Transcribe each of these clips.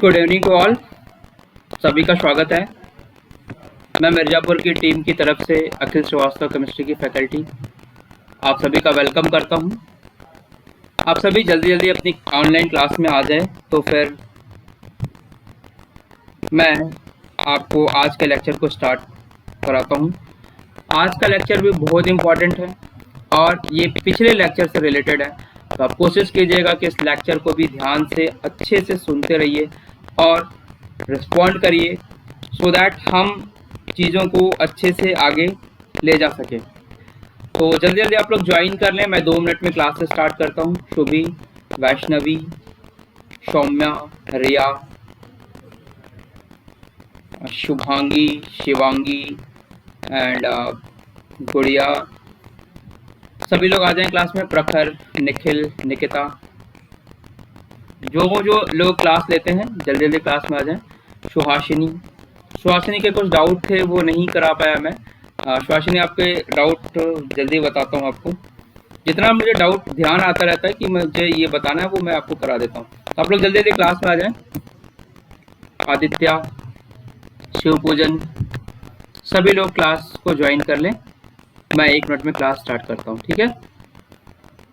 Good evening to all. सभी का स्वागत है। मैं मिर्ज़ापुर की टीम की तरफ से अखिल श्रीवास्तव केमिस्ट्री की फैकल्टी आप सभी का वेलकम करता हूं। आप सभी जल्दी जल्दी अपनी ऑनलाइन क्लास में आ जाएं तो फिर मैं आपको आज के लेक्चर को स्टार्ट कराता हूं। आज का लेक्चर भी बहुत इम्पॉर्टेंट है और ये पिछले लेक्चर से रिलेटेड है, तो आप कोशिश कीजिएगा कि इस लेक्चर को भी ध्यान से अच्छे से सुनते रहिए और रिस्पॉन्ड करिए सो दैट हम चीज़ों को अच्छे से आगे ले जा सकें। तो जल्दी जल्दी आप लोग ज्वाइन कर लें। मैं 2 मिनट में क्लास से स्टार्ट करता हूँ। शुभी, वैष्णवी, सौम्या, रिया, शुभांगी, शिवांगी एंड गुड़िया, सभी लोग आ जाएं क्लास में। प्रखर, निखिल, निकिता, जो लोग क्लास लेते हैं जल्दी जल्दी क्लास में आ जाएं। सुहासिनी के कुछ डाउट थे वो नहीं करा पाया मैं। सुहासिनी आपके डाउट जल्दी बताता हूँ आपको। जितना मुझे डाउट ध्यान आता रहता है कि मुझे ये बताना है वो मैं आपको करा देता हूँ। तो आप लोग जल्दी जल्दी क्लास में आ जाएं। आदित्य, शिव पूजन, सभी लोग क्लास को ज्वाइन कर लें। मैं 1 मिनट में क्लास स्टार्ट करता हूँ, ठीक है।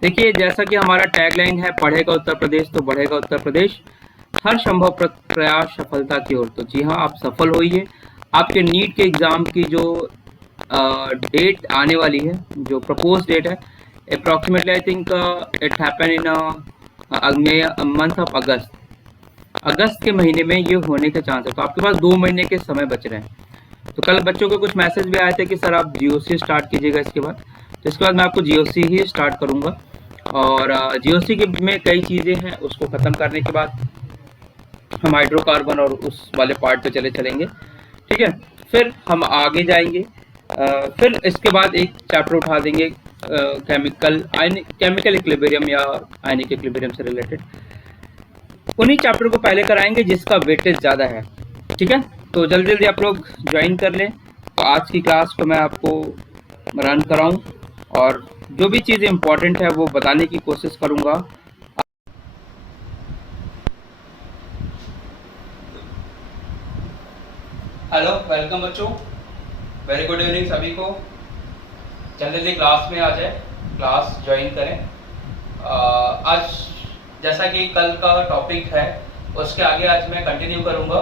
देखिए, जैसा कि हमारा टैगलाइन है, पढ़ेगा उत्तर प्रदेश तो बढ़ेगा उत्तर प्रदेश, हर संभव प्रयास सफलता की ओर। तो जी हाँ, आप सफल होइए। आपके नीट के एग्जाम की जो डेट आने वाली है, जो प्रपोज डेट है, approximately I think it happen in month of अगस्त के महीने में ये होने के चांस है। तो आपके पास 2 महीने के समय बच रहे हैं। तो कल बच्चों को कुछ मैसेज भी आए थे कि सर आप जीओसी स्टार्ट कीजिएगा इसके बाद। तो इसके बाद मैं आपको जीओसी ही स्टार्ट करूंगा और जीओसी के में कई चीज़ें हैं, उसको ख़त्म करने के बाद हम हाइड्रोकार्बन और उस वाले पार्ट पे चलेंगे, ठीक है। फिर हम आगे जाएंगे। फिर इसके बाद एक चैप्टर उठा देंगे केमिकल इक्विलिब्रियम या आयनिक इक्विलिब्रियम से रिलेटेड। उन्हीं चैप्टर को पहले कराएंगे जिसका वेटेज ज़्यादा है, ठीक है। तो जल्दी जल्दी आप लोग ज्वाइन कर लें। तो आज की क्लास को मैं आपको रन कराऊं और जो भी चीज़ इम्पोर्टेंट है वो बताने की कोशिश करूंगा। हेलो, वेलकम बच्चों, वेरी गुड इवनिंग सभी को। जल्दी जल्दी क्लास में आ जाए, क्लास ज्वाइन करें। आज जैसा कि कल का टॉपिक है उसके आगे आज मैं कंटिन्यू करूंगा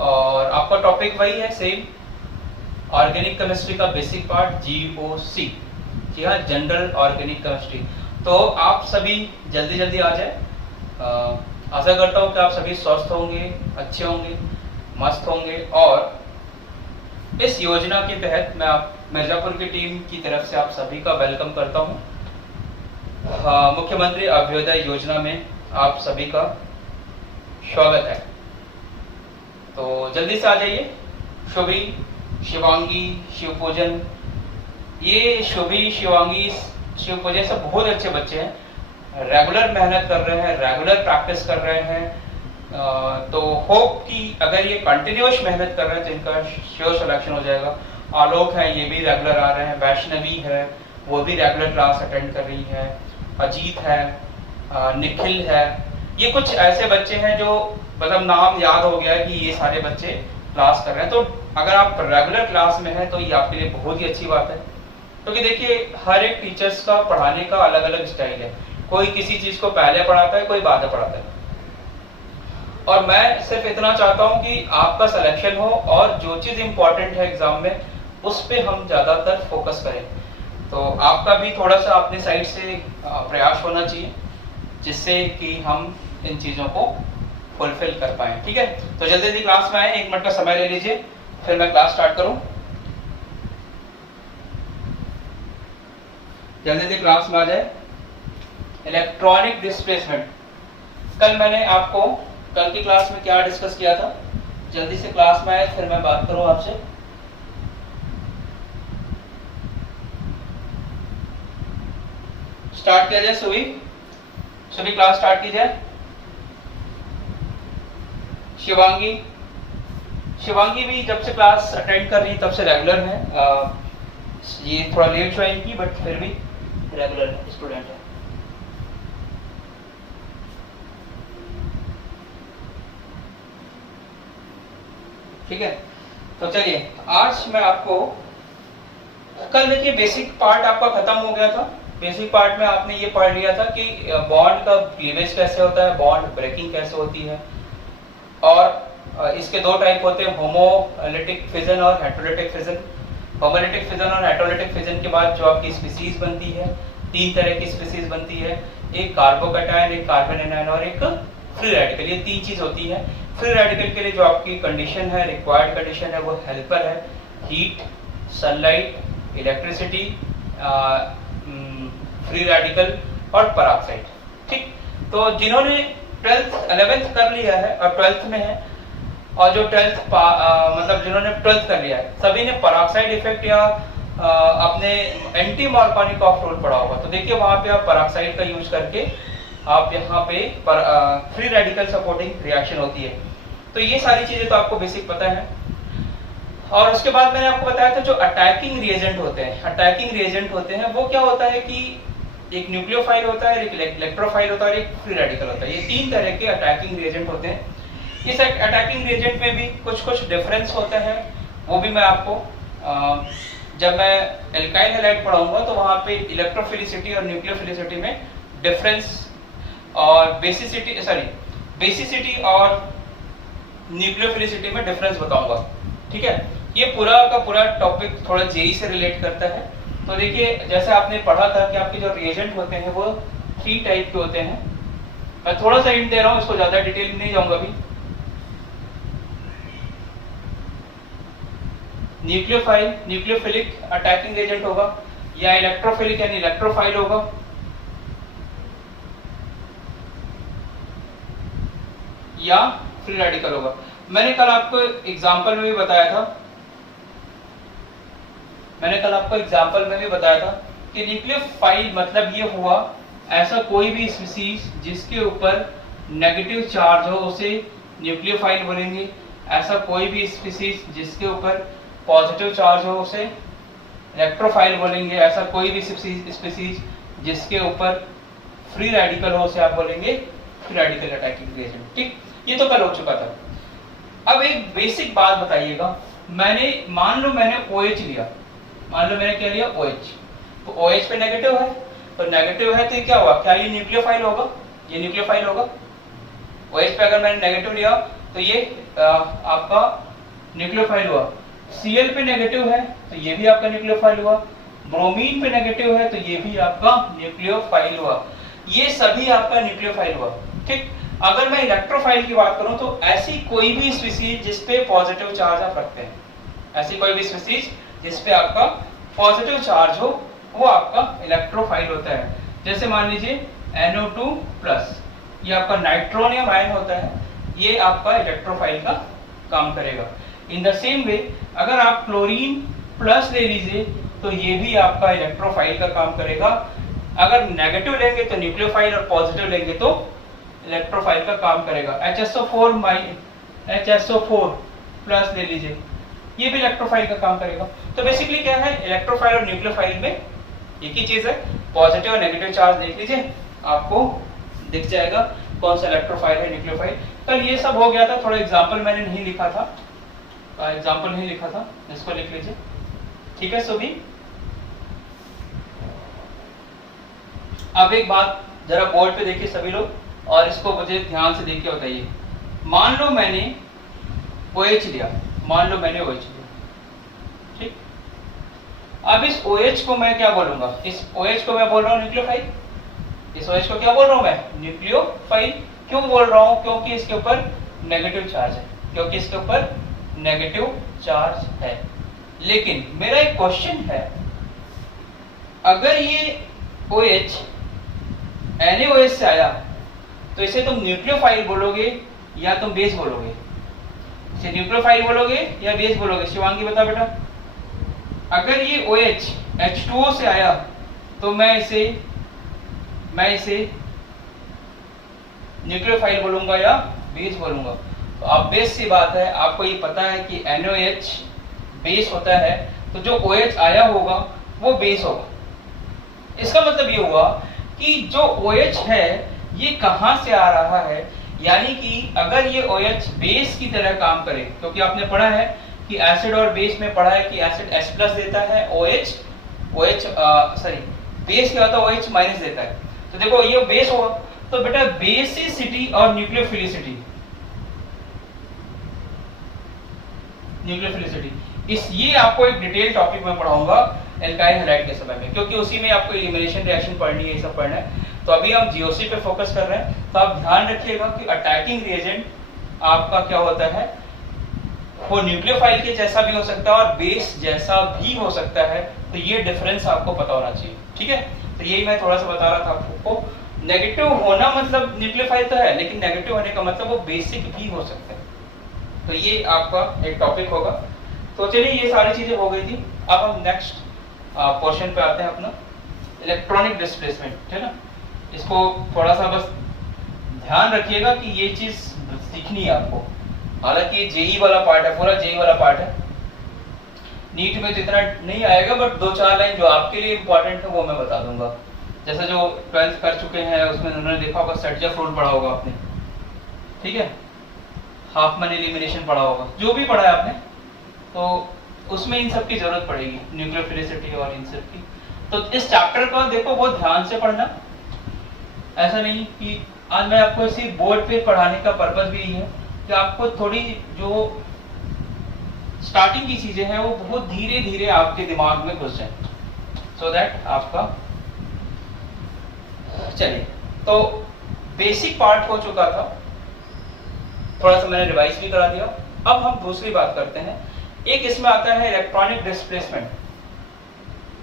और आपका टॉपिक वही है सेम, ऑर्गेनिक केमिस्ट्री का बेसिक पार्ट जीओसी। जी हाँ, जनरल ऑर्गेनिक केमिस्ट्री। तो आप सभी जल्दी जल्दी आ जाए। आशा करता हूँ कि आप सभी स्वस्थ होंगे, अच्छे होंगे, मस्त होंगे। और इस योजना के तहत मैं आप मिर्जापुर की टीम की तरफ से आप सभी का वेलकम करता हूँ। मुख्यमंत्री अभ्युदय योजना में आप सभी का स्वागत है। तो जल्दी से आ जाइए। शुभी, शिवांगी, शिवपूजन, ये शुभी, शिवांगी, शिवपूजन सब बहुत अच्छे बच्चे हैं, रेगुलर मेहनत कर रहे हैं, रेगुलर प्रैक्टिस कर रहे हैं। तो होप कि अगर ये कंटिन्यूअस मेहनत कर रहे हैं तो इनका श्योर सिलेक्शन हो जाएगा। आलोक है, ये भी रेगुलर आ रहे हैं, वैष्णवी है वो भी रेगुलर क्लास अटेंड कर रही है, अजीत है, निखिल है। ये कुछ ऐसे बच्चे हैं जो मतलब नाम याद हो गया है कि ये सारे बच्चे क्लास कर रहे हैं। तो अगर आप रेगुलर क्लास में हैं तो ये आपके लिए बहुत ही अच्छी बात है, क्योंकि देखिए हर एक टीचर्स का पढ़ाने का अलग अलग स्टाइल है। कोई किसी चीज को पहले पढ़ाता है, कोई बाद में पढ़ाता है। और मैं सिर्फ इतना चाहता हूं कि आपका सिलेक्शन हो और जो चीज इंपॉर्टेंट है एग्जाम में उस पर हम ज्यादातर फोकस करें। तो आपका भी थोड़ा सा अपने साइड से प्रयास होना चाहिए जिससे कि हम इन चीजों को फुलफिल कर पाए, ठीक है। तो जल्दी जल्दी क्लास में आए, 1 मिनट का समय ले लीजिए, फिर मैं क्लास स्टार्ट करूं। जल्दी जल्दी क्लास में आ जाए। इलेक्ट्रॉनिक डिस्प्लेसमेंट, कल मैंने आपको कल की क्लास में क्या डिस्कस किया था, जल्दी से क्लास में आए फिर मैं बात करूं आपसे। स्टार्ट किया जाए। सभी क्लास स्टार्ट की जाए। शिवांगी भी जब से क्लास अटेंड कर रही है तब से रेगुलर है। ये थोड़ा लेट ज्वाइन की बट फिर भी रेगुलर स्टूडेंट है। ठीक है। तो चलिए आज मैं आपको, कल देखिए बेसिक पार्ट आपका खत्म हो गया था। बेसिक पार्ट में आपने ये पढ़ लिया था कि बॉन्ड का क्लीवेज कैसे होता है, बॉन्ड ब्रेकिंग कैसे होती है, और इसके दो टाइप होते हैं, होमोलिटिक फिजन और हेटेरोलिटिक फिजन। होमोलिटिक फिजन और हेटेरोलिटिक फिजन के बाद जो आपकी स्पीसीज बनती है, तीन तरह की स्पीसीज बनती है, एक कार्बोकैटायन, एक कार्बन एनायन और एक फ्री रेडिकल। ये तीन चीज होती है। फ्री रेडिकल के लिए जो आपकी कंडीशन है, रिक्वायर्ड कंडीशन है, वो हेल्पर है, heat, sunlight, electricity, free radical और पराक्साइड। ठीक, तो जिन्होंने 12th 11th कर लिया है और 12th में है, और जो 12th मतलब जिन्होंने 12th कर लिया है, सभी ने पराक्साइड इफेक्ट या अपने एंटी मार्कोनिकॉफ रूल पढ़ा होगा। तो देखिए वहां पे आप पराक्साइड का यूज करके आप यहाँ पे फ्री रेडिकल सपोर्टिंग रिएक्शन होती है। तो ये सारी चीजें तो आपको बेसिक पता है। और उसके बाद मैंने आपको बताया था जो अटैकिंग रिएजेंट होते हैं, अटैकिंग रिएजेंट होते हैं वो क्या होता है कि एक न्यूक्लियोफाइल होता है, एक इलेक्ट्रोफाइल होता है और एक फ्री रेडिकल होता है। ये तीन तरह के अटैकिंग रिएजेंट होते हैं। इस अटैकिंग रिएजेंट में भी कुछ डिफरेंस होता है, वो भी मैं आपको जब मैं एल्काइल हैलाइड पढ़ाऊंगा तो वहां पे इलेक्ट्रोफिलिसिटी और न्यूक्लियोफिलिसिटी में डिफरेंस और बेसिसिटी और न्यूक्लियोफिलिसिटी में डिफरेंस बताऊंगा। ठीक है, ये पूरा का पूरा टॉपिक थोड़ा जेई से रिलेट करता है। तो देखिए जैसे आपने पढ़ा था कि आपके जो रिएजेंट होते हैं वो 3 टाइप के होते हैं। मैं थोड़ा सा हिंट दे रहा हूँ, इसको ज्यादा डिटेल में नहीं जाऊंगा अभी। न्यूक्लियोफाइल, न्यूक्लियोफिलिक अटैकिंग एजेंट होगा, या इलेक्ट्रोफिलिक यानी इलेक्ट्रोफाइल होगा, या फ्री रेडिकल होगा। मैंने कल आपको एग्जांपल में भी बताया था, कि न्यूक्लियोफाइल मतलब ये हुआ ऐसा कोई भी स्पीसीज जिसके ऊपर नेगेटिव चार्ज हो उसे न्यूक्लियोफाइल बोलेंगे। ऐसा कोई भी स्पीसीज जिसके ऊपर पॉजिटिव चार्ज हो उसे इलेक्ट्रोफाइल बोलेंगे। ऐसा कोई भी स्पीसीज जिसके ऊपर फ्री रेडिकल हो उसे आप बोलेंगे फ्री रेडिकल अटैकिंग एजेंट। ठीक, ये तो कल हो चुका था। अब एक बेसिक बात बताइएगा, मान लो मैंने OH लिया, मान लो मैंने क्या लिया OH, तो OH पे नेगेटिव है, तो नेगेटिव है तो ये क्या हुआ, क्या ये न्यूक्लियोफाइल होगा? ये न्यूक्लियोफाइल होगा। OH पे अगर मैंने नेगेटिव लिया तो ये आपका न्यूक्लियोफाइल हुआ। Cl पे नेगेटिव है तो ये भी आपका न्यूक्लियोफाइल हुआ। ब्रोमीन पे नेगेटिव है तो ये भी आपका न्यूक्लियोफाइल हुआ। ये सभी आपका न्यूक्लियोफाइल हुआ। ठीक, अगर मैं इलेक्ट्रोफाइल की बात करूं तो ऐसी कोई भी स्पीसीज जिस पे पॉजिटिव चार्ज आप रखते हैं, ऐसी कोई भी स्पीसीज जिस पे आपका पॉजिटिव चार्ज हो वो आपका इलेक्ट्रोफाइल होता है। जैसे मान लीजिए NO2+, ये आपका नाइट्रोनियम आयन होता है, ये आपका इलेक्ट्रोफाइल का काम करेगा। इन द सेम वे अगर आप क्लोरीन प्लस ले लीजिए तो ये भी आपका इलेक्ट्रोफाइल का काम करेगा। अगर नेगेटिव लेंगे तो न्यूक्लियोफाइल और पॉजिटिव लेंगे तो इलेक्ट्रोफाइल का काम करेगा। HSO4 प्लस ले लीजिए, ये भी इलेक्ट्रोफाइल का काम करेगा। तो बेसिकली क्या है, इलेक्ट्रोफाइल और न्यूक्लियोफाइल में एक ही चीज है, पॉजिटिव और नेगेटिव चार्ज देख लीजिए, आपको दिख जाएगा कौन सा इलेक्ट्रोफाइल है, न्यूक्लियोफाइल। कल ये सब हो गया था, थोड़ा एग्जाम्पल मैंने नहीं लिखा था, इसको लिख लीजिए। ठीक है सभी, अब एक बात जरा बोर्ड पे देखिए सभी लोग, और इसको मुझे ध्यान से देख के बताइए। मान लो मैंने OH लिया, ठीक, अब इस OH को मैं क्या बोलूंगा, इस OH को मैं बोल रहा हूँ न्यूक्लियोफाइल। इस OH को क्या बोल रहा हूँ मैं, न्यूक्लियोफाइल। क्यों बोल रहा हूँ, क्योंकि इसके ऊपर नेगेटिव चार्ज है, लेकिन मेरा एक क्वेश्चन है, अगर ये OH NaOH से आया तो इसे तुम न्यूक्लियोफाइल बोलोगे या तुम बेस बोलोगे? इसे न्यूक्लियोफाइल बोलोगे या बेस बोलोगे? शिवांगी बता बेटा। अगर ये OH H2O से आया तो मैं इसे न्यूक्लियोफाइल बोलूंगा या बेस बोलूंगा? तो अब बेस सी बात है, आपको ये पता है कि NaOH बेस होता है, तो जो OH आया होगा वो बेस होगा। इसका मतलब ये हुआ कि जो OH है ये कहां से आ रहा है, यानी कि अगर ये OH बेस की तरह काम करे, क्योंकि आपने पढ़ा है कि एसिड और बेस में पढ़ा है कि एसिड H+ देता है, बेस क्या होता है, OH- देता है। तो देखो ये बेस होगा, तो बेटा बेसिसिटी और न्यूक्लियोफिलिसिटी ये आपको एक डिटेल टॉपिक में पढ़ाऊंगा एल्काइल हैलाइड के समय में, क्योंकि उसी में आपको एलिमिनेशन रिएक्शन पढ़नी है, ये सब पढ़ना है। तो अभी हम जीओसी पे फोकस कर रहे हैं, तो आप ध्यान रखिएगा कि अटैकिंग रिएजेंट आपका क्या होता है, वो न्यूक्लियोफाइल के जैसा भी हो सकता है और बेस जैसा भी हो सकता है। तो ये डिफरेंस आपको पता होना चाहिए, ठीक है। तो यही मैं थोड़ा सा बता रहा था आपको। नेगेटिव होना मतलब न्यूक्लियोफाइल तो है, लेकिन नेगेटिव होने का मतलब वो बेसिक भी हो सकता है। तो ये आपका एक टॉपिक होगा। तो चलिए ये सारी चीजें हो गई थी। अब हम नेक्स्ट पोर्शन पे आते हैं अपना, इलेक्ट्रॉनिक डिस्प्लेसमेंट, है ना। इसको थोड़ा सा बस ध्यान रखिएगा कि ये चीज सीखनी है आपको। हालांकि ये जेई वाला पार्ट है, पूरा जेई वाला पार्ट है। नीट में तो इतना नहीं आएगा, बट 2-4 लाइन जो आपके लिए इंपॉर्टेंट है वो मैं बता दूंगा। जैसे जो 12th कर चुके हैं उसमें उन्होंने देखा होगा, सर्जफ रूल पढ़ा होगा आपने, ठीक है, हाफमैन एलिमिनेशन पढ़ा होगा, जो भी पढ़ा है आपने, तो उसमें इन सब की जरूरत पड़ेगी, न्यूक्लियोफिलिसिटी और इन सब की। तो इस चैप्टर को देखो बहुत ध्यान से पढ़ना। ऐसा नहीं कि आज मैं आपको इसी बोर्ड पे पढ़ाने का पर्पस भी यही है कि आपको थोड़ी जो स्टार्टिंग की चीजें हैं वो बहुत धीरे धीरे आपके दिमाग में घुस जाए, सो दैट आपका चले। तो बेसिक पार्ट हो चुका था, थोड़ा सा मैंने रिवाइज भी करा दिया। अब हम दूसरी बात करते हैं। एक इसमें आता है इलेक्ट्रॉनिक डिस्प्लेसमेंट।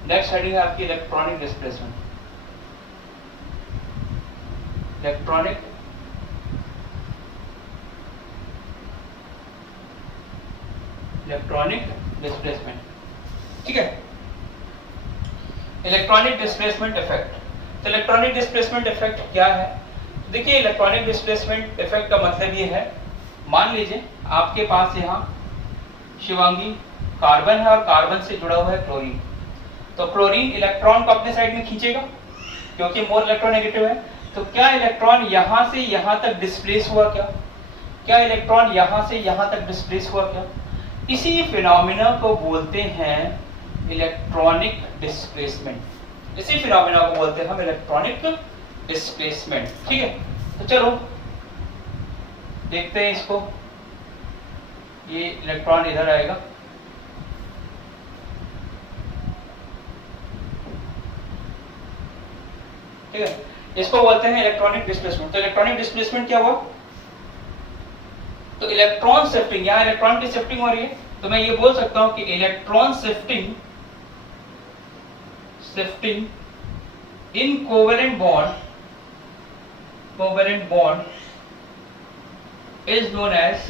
नेक्स्ट हेडिंग है आपकी इलेक्ट्रॉनिक डिस्प्लेसमेंट। इलेक्ट्रॉनिक डिस्प्लेसमेंट, ठीक है। Electronic displacement effect. तो इलेक्ट्रॉनिक डिस्प्लेसमेंट इफेक्ट क्या है? देखिए इलेक्ट्रॉनिक डिस्प्लेसमेंट इफेक्ट का मतलब ये है, मान लीजिए आपके पास यहाँ शिवांगी कार्बन है और कार्बन से जुड़ा हुआ है क्लोरीन। तो क्लोरीन इलेक्ट्रॉन को अपने साइड में खींचेगा क्योंकि मोर इलेक्ट्रोनेगेटिव है। तो क्या इलेक्ट्रॉन यहां से यहां तक डिस्प्लेस हुआ? क्या इलेक्ट्रॉन यहां से यहां तक डिस्प्लेस हुआ? क्या इसी फिनोमिना को बोलते हैं इलेक्ट्रॉनिक डिस्प्लेसमेंट। इसी फिनोमिना को बोलते हैं हम इलेक्ट्रॉनिक डिस्प्लेसमेंट, ठीक है। तो चलो देखते हैं इसको। ये इलेक्ट्रॉन इधर आएगा, ठीक है, इसको बोलते हैं इलेक्ट्रॉनिक डिस्प्लेसमेंट। तो इलेक्ट्रॉनिक डिस्प्लेसमेंट क्या हुआ? तो इलेक्ट्रॉन शिफ्टिंग, यहां इलेक्ट्रॉन की शिफ्टिंग हो रही है, तो मैं ये बोल सकता हूं कि electron shifting in covalent bond is known as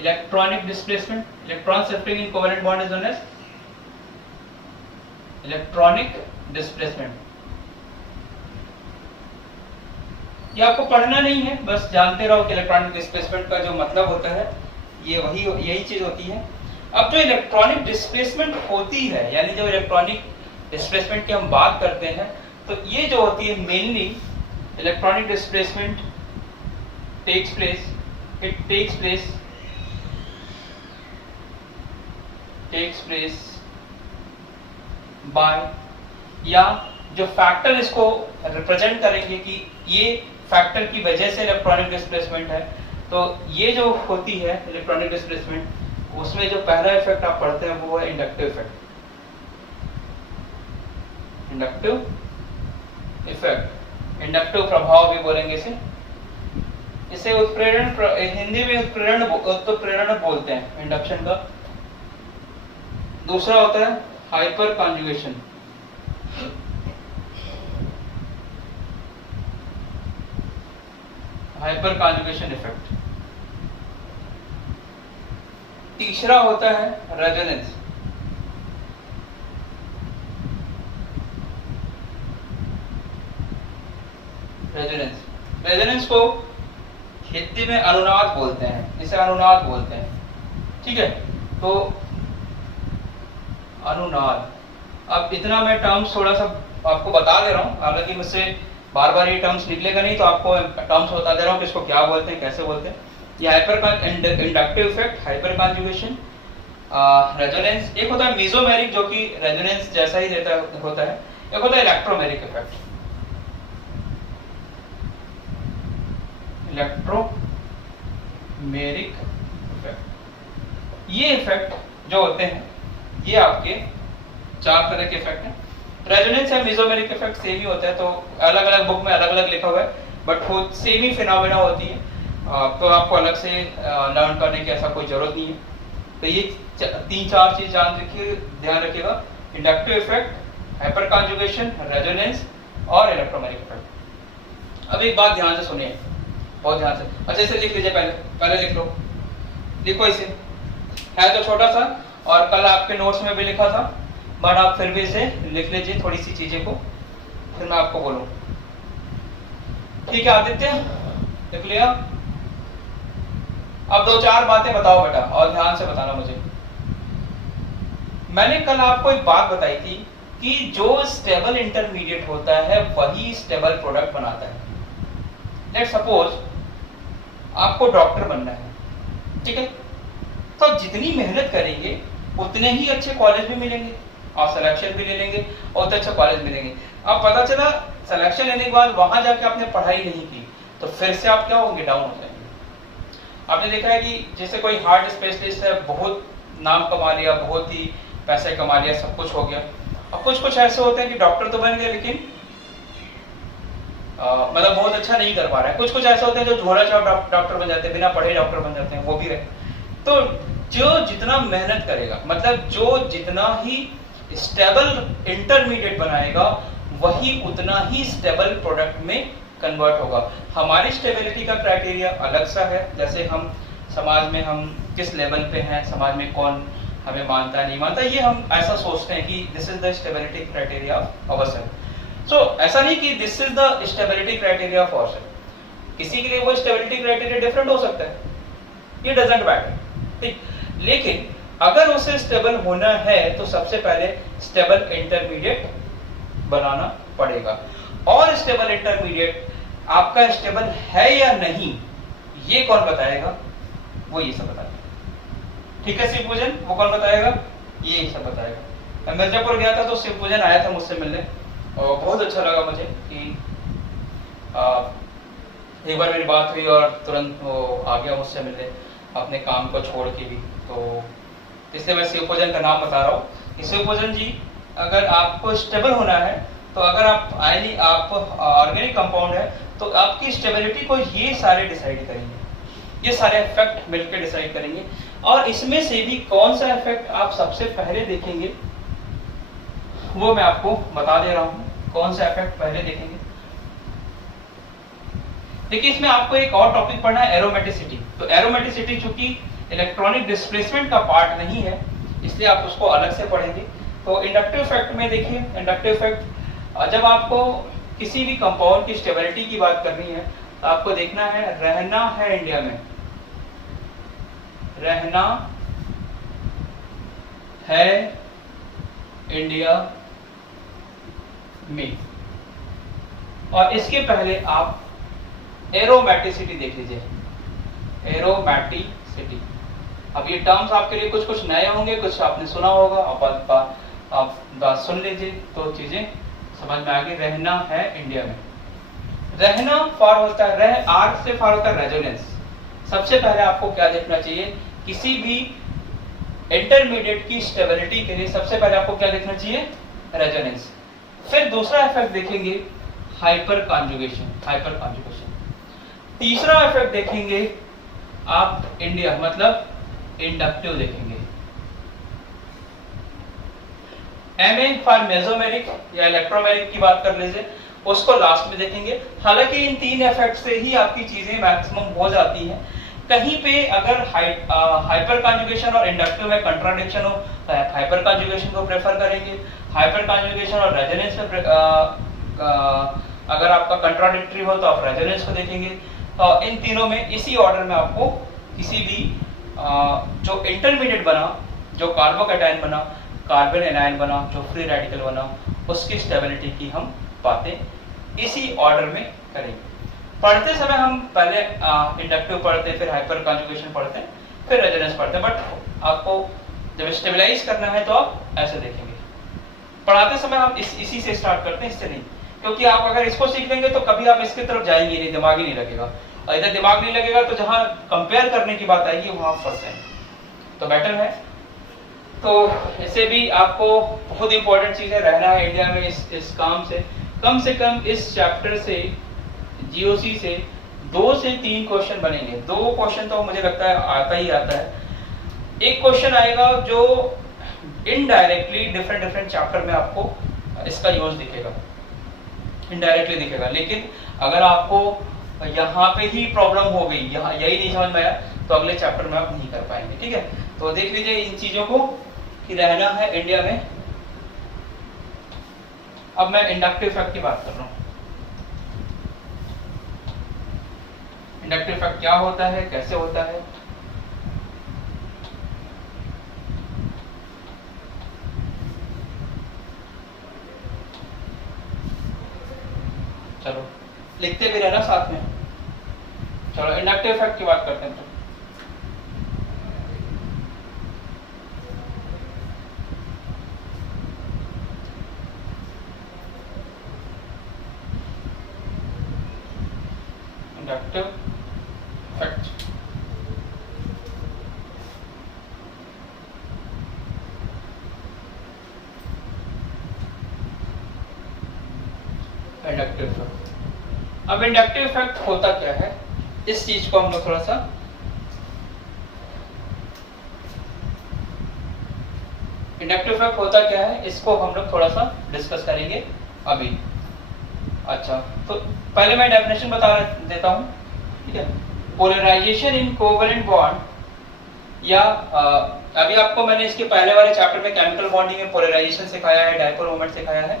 electronic displacement. Electron shifting in covalent bond is known as electronic displacement. ये आपको पढ़ना नहीं है, बस जानते रहो कि इलेक्ट्रॉनिक डिस्प्लेसमेंट का जो मतलब होता है ये यही चीज होती है। अब जो इलेक्ट्रॉनिक डिस्प्लेसमेंट होती है, यानी जब इलेक्ट्रॉनिक डिस्प्लेसमेंट की हम बात करते हैं, तो ये जो होती है mainly electronic displacement takes place by, या जो फैक्टर इसको रिप्रेजेंट करेंगे कि ये फैक्टर की वजह से इलेक्ट्रॉनिक डिस्प्लेसमेंट है, तो ये जो होती है इलेक्ट्रॉनिक डिस्प्लेसमेंट, उसमें जो पहला इफेक्ट आप पढ़ते हैं वो है इंडक्टिव इफेक्ट। इंडक्टिव प्रभाव भी बोलेंगे इसे उत्प्रेरण, हिंदी में उत्प्रेरण बोलते हैं इंडक्शन का। दूसरा होता है हाइपर कॉन्जुगेशन। इफेक्ट। तीसरा होता है रेजोनेंस। रेजोनेंस को हिंदी में अनुनाद बोलते हैं, इसे अनुनाद बोलते हैं, ठीक है। तो अनुनाद अब इतना मैं टर्म्स थोड़ा सा आपको बता दे रहा हूँ, हालांकि मुझसे बार बार ये टर्म्स निकलेगा नहीं, तो आपको टर्म्स बता दे रहा हूँ कि इसको क्या बोलते हैं, कैसे बोलते हैं। ये hyper inductive effect, hyper conjugation, resonance. एक होता है मीजोमेरिक जो कि रेजोनेंस जैसा ही देता होता है। एक होता है इलेक्ट्रोमेरिक इफेक्ट। इलेक्ट्रोमेरिक इफेक्ट, ये इफेक्ट जो होते हैं ये आपके 4 तरह के इफेक्ट हैं। रेजोनेंस है, मीजोमेरिक इफेक्ट सेम ही होता है, तो अलग अलग बुक में अलग अलग लिखा हुआ है, बट वो सेम ही फिनोमेना होती है, तो आपको अलग से लर्न करने की ऐसा कोई जरूरत नहीं है। तो ये 3-4 चीज ध्यान रखिएगा, inductive effect, hyper conjugation, resonance और इलेक्ट्रोमेरिक इफेक्ट। अब एक बात ध्यान से सुनिए, बहुत ध्यान से, अच्छे से लिख लीजिए, पहले लिख लो, लिखो इसे, है तो छोटा सा और कल आपके नोट्स में भी लिखा था, बट आप फिर भी इसे लिख लीजिए थोड़ी सी चीजें को, फिर मैं आपको बोलूं। ठीक है आदित्य, लिख लिया? अब 2-4 बातें बताओ बेटा, और ध्यान से बताना मुझे। मैंने कल आपको एक बात बताई थी कि जो स्टेबल इंटरमीडिएट होता है वही स्टेबल प्रोडक्ट बनाता है। लेट्स सपोज आपको डॉक्टर बनना है, ठीक है, तो जितनी मेहनत करेंगे उतने ही अच्छे कॉलेज भी मिलेंगे, आप सिलेक्शन भी ले लेंगे और उतने अच्छे कॉलेज मिलेंगे। अब पता चला सिलेक्शन लेने के बाद वहां जाके आपने पढ़ाई नहीं की, तो फिर से आप क्या होंगे, डाउन हो जाएंगे। आपने देखा है कि जैसे कोई हार्ट स्पेशलिस्ट है, बहुत नाम कमा लिया, बहुत ही पैसे कमा लिया, सब कुछ हो गया, और कुछ ऐसे होते हैं कि डॉक्टर तो बन गए लेकिन मतलब बहुत अच्छा नहीं कर पा रहा है। कुछ ऐसे होते हैं जो झोला छाप डॉक्टर बन जाते हैं, बिना पढ़े डॉक्टर बन जाते हैं, वो भी रहे। तो जो जितना मेहनत करेगा, मतलब जो जितना ही स्टेबल इंटरमीडिएट बनाएगा, वही उतना ही स्टेबल प्रोडक्ट में कन्वर्ट होगा। हमारी स्टेबिलिटी का क्राइटेरिया अलग सा है, जैसे हम समाज में हम किस लेवल पे हैं, समाज में कौन हमें मानता है नहीं मानता, ये हम ऐसा सोचते हैं कि this is the stability criteria of ourself. So ऐसा नहीं कि this is the stability criteria of ourself, किसी के लिए वो स्टेबिलिटी क्राइटेरिया डिफरेंट हो सकता है, ये डजंट मैटर, ठीक। लेकिन अगर उसे स्टेबल होना है तो सबसे पहले स्टेबल इंटरमीडिएट बनाना पड़ेगा। और स्टेबल इंटरमीडिएट आपका स्टेबल है या नहीं, ये कौन बताएगा, वो ये सब बताएगा, ठीक है। शिवपूजन वो कौन बताएगा, ये सब बताएगा। मैं मिर्जापुर गया था तो शिवपूजन आया था मुझसे मिलने, और बहुत अच्छा लगा मुझे कि एक बार मेरी बात हुई और तुरंत वो आ गया मुझसे मिलने, अपने काम को छोड़ के भी। तो इसलिए मैं शिवपूजन का नाम बता रहा हूँ कि शिवपूजन जी, अगर आपको स्टेबल होना है, तो अगर आप ऑर्गेनिक कंपाउंड है, तो आपकी स्टेबिलिटी को ये सारे डिसाइड करेंगे, ये सारे इफेक्ट मिलकर डिसाइड करेंगे। और इसमें से भी कौन सा इफेक्ट आप सबसे पहले देखेंगे, वो मैं आपको बता दे रहा हूं, कौन सा इफेक्ट पहले देखेंगे। देखिए, इसमें आपको एक और टॉपिक पढ़ना है, एरोमेटिसिटी। तो एरोमेटिसिटी चूंकि इलेक्ट्रॉनिक डिस्प्लेसमेंट का पार्ट नहीं है, इसलिए आप उसको अलग से पढ़ेंगे। तो इंडक्टिव इफेक्ट में देखिए, इंडक्टिव इफेक्ट जब आपको किसी भी कंपाउंड की स्टेबिलिटी की बात करनी है, तो आपको देखना है रहना है इंडिया में, रहना है इंडिया में, और इसके पहले आप एरोमेटिसिटी देख लीजिए, एरोमेटिसिटी। अब ये टर्म्स आपके लिए कुछ नए होंगे, कुछ आपने सुना होगा, आप बात सुन लीजिए तो चीजें समझ में आ गई। रहना है इंडिया में, रहना फॉर होता है, रह आर से फॉर होता है रेजोनेंस। सबसे पहले आपको क्या देखना चाहिए, किसी भी इंटरमीडिएट की स्टेबिलिटी के लिए सबसे पहले आपको क्या देखना चाहिए, रेजोनेंस। फिर दूसरा इफेक्ट देखेंगे हाइपर कॉन्जुगेशन, हाइपर कॉन्जुगेशन। तीसरा इफेक्ट देखेंगे आप इंडिया मतलब इंडक्टिव देखेंगे, एमए फॉर मेसोमेरिक या इलेक्ट्रोमेरिक की बात कर लीजिए, उसको लास्ट में देखेंगे। हालांकि इन 3 इफेक्ट से ही आपकी चीजें मैक्सिमम हो जाती हैं। कहीं पे अगर हाइपर कॉन्जुगेशन और इंडक्टिव में कंट्राडिक्शन हो तो आप हाइपर कॉन्जुगेशन को प्रेफर करेंगे, हाइपर कॉन्जुगेशन और रेजोनेंस में अगर आपका कंट्राडिक्टरी हो तो आप रेजोनेंस को देखेंगे। तो इन तीनों में इसी ऑर्डर में आपको किसी भी जो इंटरमीडिएट बना, जो कार्बोकैटायन बना, कार्बन एनायन बना, जो फ्री रेडिकल बना, उसकी स्टेबिलिटी की हम बातें इसी ऑर्डर में करेंगे। पढ़ते समय हम पहले इंडक्टिव पढ़ते हैं, फिर हाइपर कॉन्जुगेशन पढ़ते हैं, फिर रेजोनेंस पढ़ते हैं, बट आपको जब स्टेबलाइज करना है तो आप ऐसे देखेंगे। पढ़ाते समय हम इसी से स्टार्ट करते हैं, इससे नहीं, क्योंकि आप अगर इसको सीख लेंगे तो कभी आप इसकी तरफ जाएंगे नहीं, दिमाग ही नहीं लगेगा, और इधर दिमाग नहीं लगेगा तो जहां कंपेयर करने की बात आएगी वहां फंस जाएंगे, तो बेटर है। तो इससे भी आपको बहुत इंपॉर्टेंट चीज है, रहना है इंडिया में इस काम से कम इस चैप्टर से, जीओसी से 2 से 3 क्वेश्चन बनेंगे। 2 क्वेश्चन तो मुझे लगता है आता ही आता है। एक क्वेश्चन आएगा जो इनडायरेक्टली डिफरेंट चैप्टर में आपको इसका यूज दिखेगा, इनडायरेक्टली दिखेगा, लेकिन अगर आपको यहाँ पे ही प्रॉब्लम हो गई, यहाँ यही नहीं समझ में आया, तो अगले चैप्टर में आप नहीं कर पाएंगे। ठीक है, तो देख लीजिए इन चीजों को कि रहना है इंडिया में। अब मैं इंडक्टिव इफेक्ट की बात कर रहा हूँ। इंडक्टिव इफेक्ट क्या होता है, कैसे होता है? चलो लिखते भी रहना साथ में। चलो इंडक्टिव इफेक्ट की बात करते हैं। तो इंडक्टिव इफेक्ट इंडक्टिव इफेक्ट। अब इंडक्टिव इफेक्ट होता क्या है, इस चीज को हम लोग थोड़ा सा इंडक्टिव इफेक्ट होता क्या है इसको हम लोग थोड़ा सा डिस्कस करेंगे अभी। अच्छा, तो पहले मैं डेफिनेशन बता देता हूं, ठीक है। पोलराइजेशन इन कोवेलेंट बॉन्ड, या अभी आपको मैंने इसके पहले वाले चैप्टर में केमिकल बॉन्डिंग में पोलराइजेशन सिखाया है, डायपोल मोमेंट सिखाया है।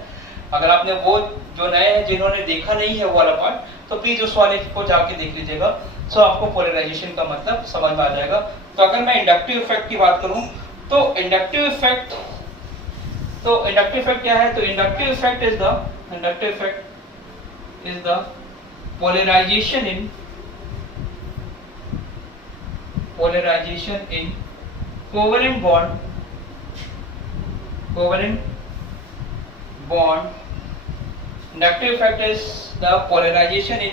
अगर आपने वो जो नए हैं जिन्होंने देखा नहीं है वो वाला पार्ट, तो प्लीज उस वाले को जाके देख लीजिएगा, सो आपको पोलराइजेशन का मतलब समझ में आ जाएगा। तो अगर मैं इंडक्टिव इफेक्ट की बात करूं तो इंडक्टिव इफेक्ट क्या है? तो inductive effect is the polarisation in covalent bond. Inductive effect is the polarization in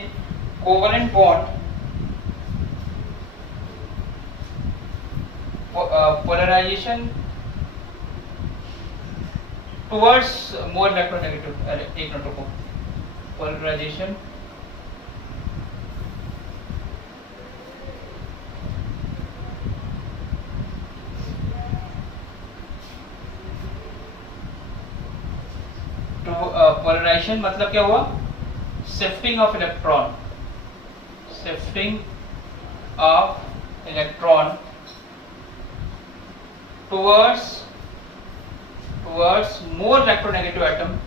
covalent bond, polarization towards more electronegative, एक मिनट रुको, polarization पोलराइजेशन मतलब क्या हुआ? Shifting of electron towards more electronegative atom,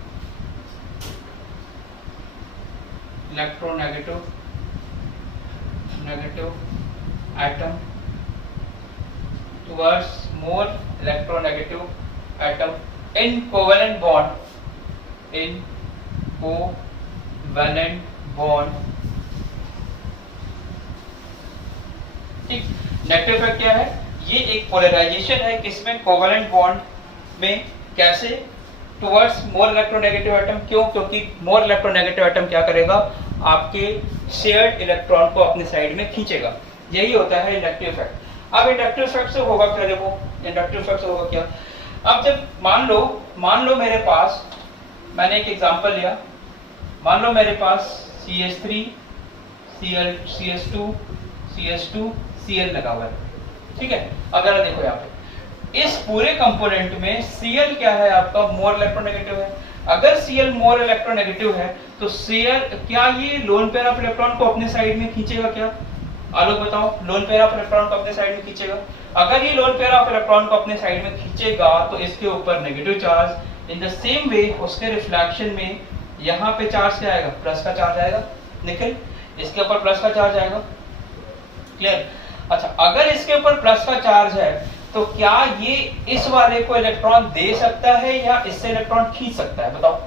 towards more electronegative atom in covalent bond, ठीक। Negative effect क्या है? ये एक पोलराइजेशन है किसमें? कोवेलेंट बॉन्ड में। कैसे? Towards more electronegative atom. क्यों? क्योंकि मोर इलेक्ट्रोनेगेटिव एटम क्या करेगा? आपके शेयर्ड इलेक्ट्रॉन को अपनी साइड में खींचेगा। यही होता है इंडक्टिव इफेक्ट। अब इंडक्टिव इफेक्ट से होगा क्या? देखो इंडक्टिव इफेक्ट से होगा क्या? अब जब मान लो मेरे पास, मैंने एक एग्जांपल लिया, मान लो मेरे पास CH3 CS2 Cl लगा हुआ है, ठीक है। अगर देखो यहाँ पे इस पूरे कंपोनेंट में Cl क्या है? आपका मोर इलेक्ट्रोनेगेटिव है। अगर Cl मोर इलेक्ट्रोनेगेटिव है तो Cl क्या ये लोन पेयर ऑफ इलेक्ट्रॉन को अपने साइड में खींचेगा क्या? आलोक बताओ, लोन पेयर ऑफ इलेक्ट्रॉन को अपने साइड में खींचेगा? अगर ये लोन पेयर ऑफ इलेक्ट्रॉन को अपने साइड में खींचेगा तो इसके ऊपर negative charge, in the same way उसके रिफ्लेक्शन में यहाँ पे चार्ज क्या आएगा? प्लस का चार्ज आएगा। निखिल, इसके ऊपर प्लस का चार्ज आएगा। क्लियर? अच्छा, अगर इसके ऊपर प्लस का चार्ज है तो क्या ये इस वाले को इलेक्ट्रॉन दे सकता है या इससे इलेक्ट्रॉन खींच सकता है? बताओ।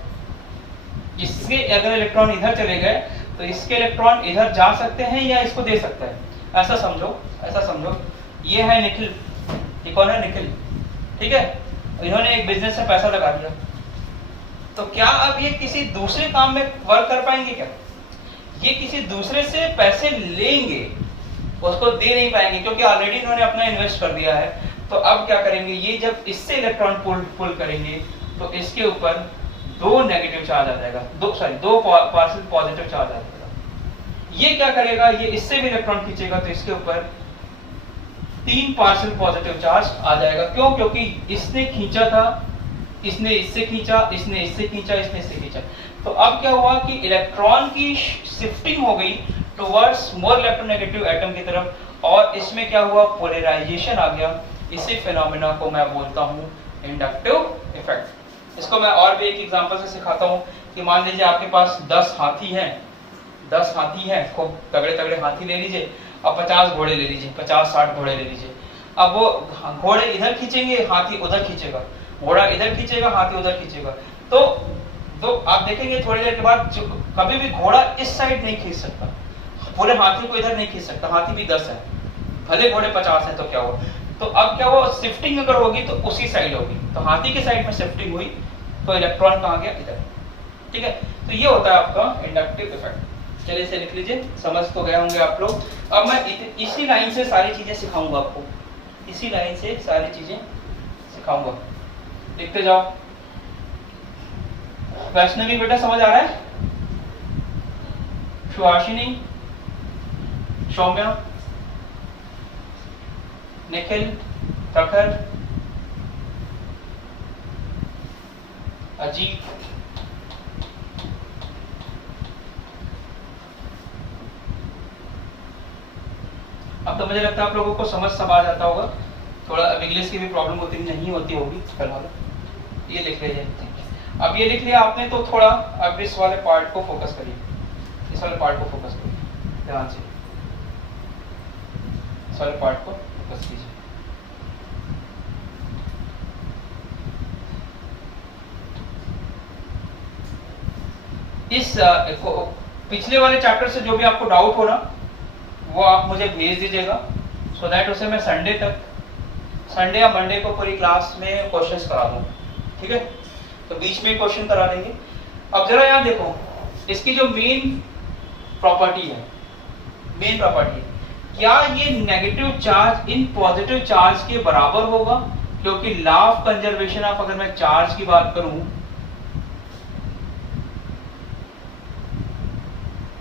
इसके अगर इलेक्ट्रॉन इधर चले गए तो इसके इलेक्ट्रॉन इधर जा सकते हैं या इसको दे सकता है? ऐसा समझो, ये है निखिल, ये कौन है? निखिल, ठीक है। इन्होंने एक बिजनेस में पैसा लगा दिया, तो क्या अब ये किसी दूसरे काम में वर्क कर पाएंगे? क्या ये किसी दूसरे से पैसे लेंगे, उसको दे नहीं पाएंगे, क्योंकि ऑलरेडी इन्होंने अपना इन्वेस्ट कर दिया है। तो अब क्या करेंगे, ये जब इससे इलेक्ट्रॉन पुल करेंगे तो इसके ऊपर 2 नेगेटिव चार्ज आ जाएगा, दो पार्शियल पॉजिटिव चार्ज आ जाएगा। ये क्या करेगा, ये इससे भी इलेक्ट्रॉन खींचेगा तो इसके ऊपर 3 पार्शियल पॉजिटिव चार्ज आ जाएगा। क्यों? क्योंकि इसने खींचा था, इसने इससे खींचा, इसने इससे खींचा, इसने इससे खींचा। तो अब क्या हुआ कि इलेक्ट्रॉन की शिफ्टिंग हो गई टुवर्ड्स मोर इलेक्ट्रोनेगेटिव एटम की तरफ, और इसमें क्या हुआ, पोलराइजेशन आ गया। इसी फिनोमेना को मैं बोलता हूँ इंडक्टिव इफेक्ट। इसको मैं और भी एक एग्जांपल से सिखाता हूँ कि मान लीजिए आपके पास 10 हाथी हैं, खूब तगड़े तगड़े हाथी ले लीजिए, अब 50 घोड़े ले लीजिए, 50-60 घोड़े ले लीजिए। अब वो घोड़े इधर खींचेंगे, हाथी उधर खींचेगा, घोड़ा इधर खींचेगा, हाथी उधर खींचेगा। तो आप देखेंगे थोड़ी देर के बाद कभी भी घोड़ा इस साइड नहीं खींच सकता, पूरे हाथी को इधर नहीं खींच सकता। हाथी भी 10 है, भले घोड़े 50 हैं, तो क्या हुआ, तो अब क्या हुआ, शिफ्टिंग अगर होगी तो उसी साइड होगी, तो हाथी के साइड में शिफ्टिंग हुई तो इलेक्ट्रॉन कहाँ गया, इधर, ठीक है। तो ये होता है आपका इंडक्टिव इफेक्ट। चलिए इसे लिख लीजिए, समझ तो गए होंगे आप लोग। अब मैं इसी लाइन से सारी चीजें सिखाऊंगा आपको, इसी लाइन से सारी चीजें सिखाऊंगा, लिखते जाओ। वैष्णवी बेटा समझ आ रहा है? सुहासिनी, सौम्या, निखिल, प्रखर, अजीत, अब तो मुझे लगता है आप लोगों को समझ सब आ जाता होगा। थोड़ा अब इंग्लिश की भी प्रॉब्लम होती नहीं होगी फिलहाल। ये लिख लीजिए, अब ये लिख लिया आपने, तो थोड़ा अब इस वाले पार्ट को फोकस करिए, इस वाले पार्ट को फोकस करिए ध्यान से, इस वाले पार्ट को फोकस कीजिए। इस पिछले वाले चैप्टर से जो भी आपको डाउट हो ना, वो आप मुझे भेज दीजिएगा, सो दैट उसे मैं संडे या मंडे को पूरी क्लास में क्वेश्चंस करा दूँ, ठीक है। तो बीच में क्वेश्चन करा देंगे। अब जरा यहाँ देखो, इसकी जो मेन प्रॉपर्टी है, क्या ये negative charge in positive charge के बराबर होगा? क्योंकि लॉ ऑफ कंजर्वेशन ऑफ, अगर मैं चार्ज की बात करूं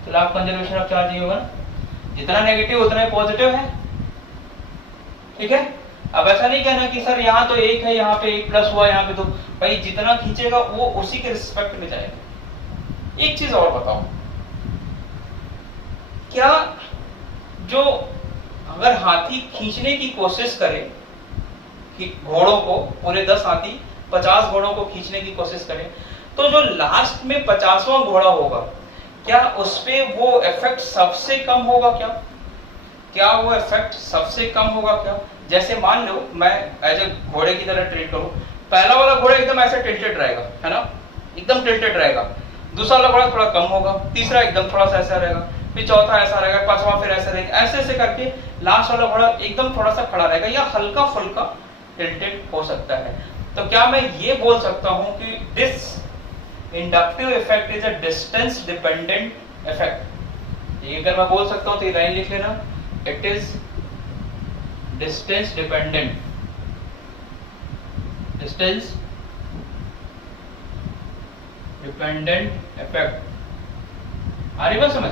तो law of conservation of charge ये होगा ना, जितना नेगेटिव उतना ही पॉजिटिव है, ठीक है। अब ऐसा नहीं कहना कि सर यहाँ तो 1 है, यहाँ पे 1 प्लस हुआ, यहाँ पे 2, भाई जितना खींचेगा वो उसी के रिस्पेक्ट में जाएगा। एक चीज और बताओ, क्या जो अगर हाथी खींचने की कोशिश करे कि घोड़ों को, पूरे 10 हाथी 50 घोड़ों को खींचने की कोशिश करें, तो जो लास्ट में 50वां घोड़ा होगा, क्या उसपे वो इफेक्ट सबसे कम होगा? क्या वो इफेक्ट सबसे कम होगा? क्या जैसे मान लो मैं एज ए घोड़े की तरह ट्रीट करूं, पहला वाला घोड़ा एकदम ऐसे टिल्टेड रहेगा, है ना, एकदम टिल्टेड रहेगा, दूसरा वाला घोड़ा थोड़ा कम होगा, तीसरा एकदम थोड़ा सा ऐसा रहेगा, फिर चौथा ऐसा रहेगा, पांचवा फिर ऐसा रहेगा, ऐसे ऐसे करके लास्ट वाला घोड़ा एकदम थोड़ा सा खड़ा रहेगा या हल्का फुल्का टिल्टेड हो सकता है। तो क्या मैं ये बोल सकता हूं कि this inductive effect is a distance dependent effect? ये अगर मैं बोल सकता हूं तो ये लाइन लिख लेना, it is distance dependent effect. आ रही बात समझ?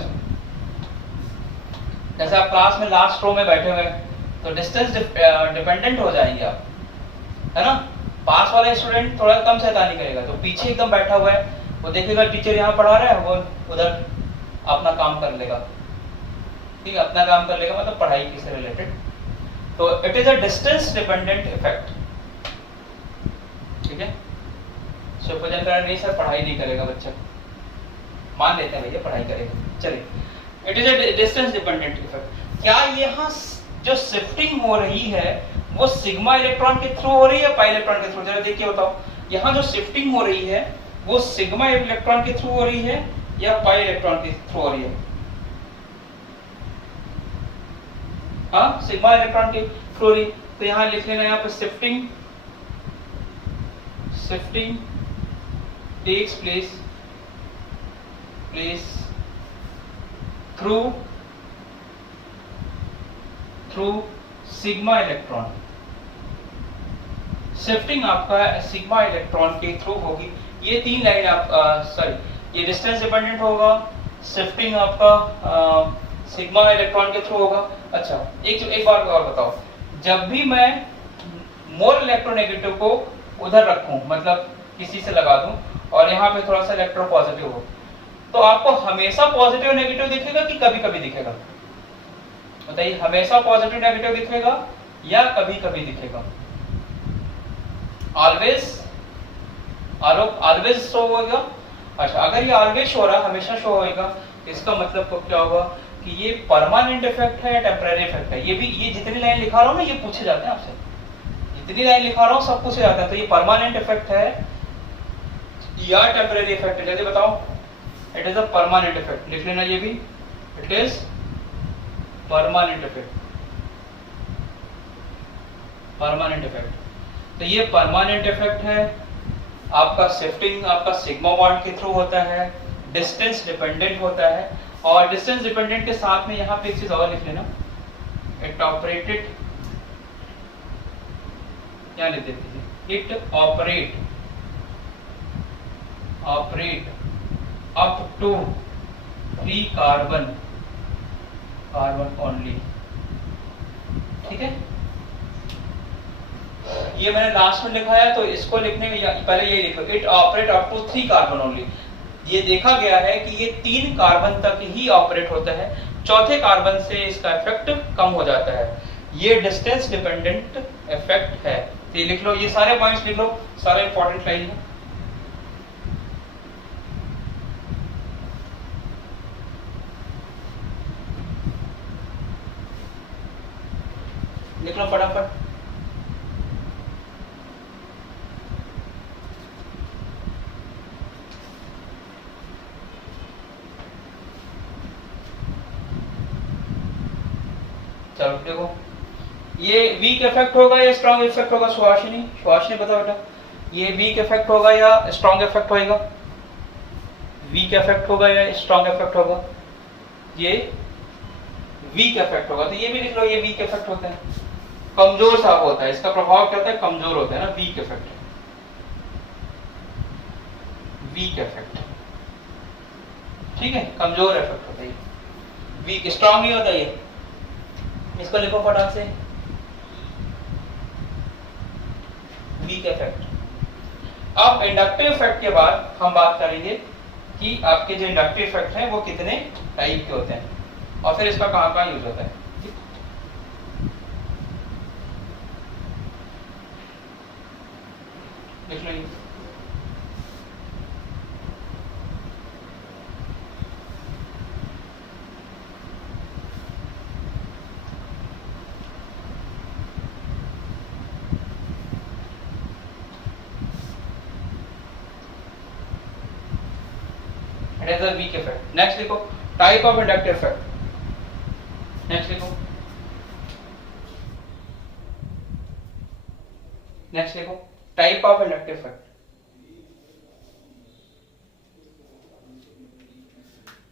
जैसे आप क्लास में लास्ट रो में बैठे हुए तो डिस्टेंस डिपेंडेंट हो जाएंगे आप, है ना। पास वाला स्टूडेंट थोड़ा कम शैतानी करेगा, तो पीछे एकदम बैठा हुआ है, वो देखेगा टीचर यहाँ पढ़ा रहा है, वो उधर अपना काम कर लेगा, ठीक है, अपना काम कर लेगा, मतलब पढ़ाई की से रिलेटेड। तो it is a distance dependent effect, ठीक है। सुपरजन करें नहीं सर, पढ़ाई नहीं करेगा बच्चा, मान लेते हैं भैया पढ़ाई करेगा, चलिए। It is a distance dependent effect. क्या यहाँ जो शिफ्टिंग हो रही है वो सिग्मा इलेक्ट्रॉन के थ्रू हो रही है पाई इलेक्ट्रॉन के थ्रू? जरा देखिए बताओ, यहाँ जो शिफ्टिंग हो रही है वो सिग्मा इलेक्ट्रॉन के थ्रू हो रही है या पाई इलेक्ट्रॉन के थ्रू हो रही है? हाँ, सिग्मा इलेक्ट्रॉन के थ्रू हो रही। तो यहाँ लिख लेना, यहाँ पे shifting takes place through sigma electron. Shifting आपका सिग्मा इलेक्ट्रॉन के थ्रू होगी। ये तीन लाइन आप सॉरी, ये डिस्टेंस डिपेंडेंट होगा, शिफ्टिंग आपका सिग्मा इलेक्ट्रॉन के थ्रू होगा। अच्छा, एक बार और बताओ, जब भी मैं मोर इलेक्ट्रोनेगेटिव को उधर रखूं, मतलब किसी से लगा दूं और यहाँ पे थोड़ा सा इलेक्ट्रो पॉजिटिव हो, तो आपको हमेशा पॉजिटिव नेगेटिव दिखेगा कि कभी कभी दिखेगा? बताइए, हमेशा पॉजिटिव नेगेटिव दिखेगा या कभी कभी दिखेगा? ऑलवेज शो होगा। अच्छा, अगर ये ऑलवेज शो हो रहा, हमेशा शो होगा, इसका मतलब क्या होगा कि ये परमानेंट इफेक्ट है या टेम्परेरी इफेक्ट है? ये भी, ये जितनी लाइन लिखा रहा हूँ ना, ये पूछे जाते हैं आपसे, जितनी लाइन लिखा रहा हूँ सब पूछे जाता है। तो ये परमानेंट इफेक्ट है या टेम्परेरी इफेक्ट है? जल्दी बताओ। It is a permanent effect, लिख लेना ये भी, it is permanent effect. Permanent effect, तो ये परमानेंट इफेक्ट है। आपका शिफ्टिंग आपका सिग्मा बॉन्ड के थ्रू होता है, डिस्टेंस डिपेंडेंट होता है, और डिस्टेंस डिपेंडेंट के साथ में यहाँ पे एक चीज और लिख लेना, इट ऑपरेटेड, क्या लिख देते हैं, it operate up to 3 carbon only. ठीक है, ये मैंने लास्ट में लिखा है, तो इसको लिखने में पहले ये लिखो, it operate up to 3 carbon only. ये देखा गया है कि ये 3 कार्बन तक ही ऑपरेट होता है, चौथे कार्बन से इसका इफेक्ट कम हो जाता है। ये डिस्टेंस डिपेंडेंट इफेक्ट है। तो ये लिख लो, ये सारे पॉइंट्स लिख लो, सारे इंपॉर्टेंट लाइन है। लिख लो फटाफट। चलो देखो, ये वीक इफेक्ट होगा या स्ट्रॉन्ग इफेक्ट होगा? सुहासिनी बताओ बेटा, ये वीक इफेक्ट होगा या स्ट्रॉन्ग इफेक्ट होगा? वीक इफेक्ट होगा या स्ट्रॉन्ग इफेक्ट होगा? ये वीक इफेक्ट होगा, तो ये भी लिख लो, ये वीक इफेक्ट होता है, कमजोर सा होता है, इसका प्रभाव क्या होता है, कमजोर होता है ना, वीक इफेक्ट। वीक इफेक्ट, ठीक है, कमजोर इफेक्ट होता है, वीक, स्ट्रॉन्ग नहीं होता ये। इसको लिखो फटाक से, वीक इफेक्ट। अब इंडक्टिव इफेक्ट के बाद हम बात करेंगे कि आपके जो इंडक्टिव इफेक्ट हैं वो कितने टाइप के होते हैं और फिर इसका कहां कहां यूज होता है। लिख लो, it is a weak effect. Next लिखो, type of inductive effect. Next लिखो, type of inductive effect।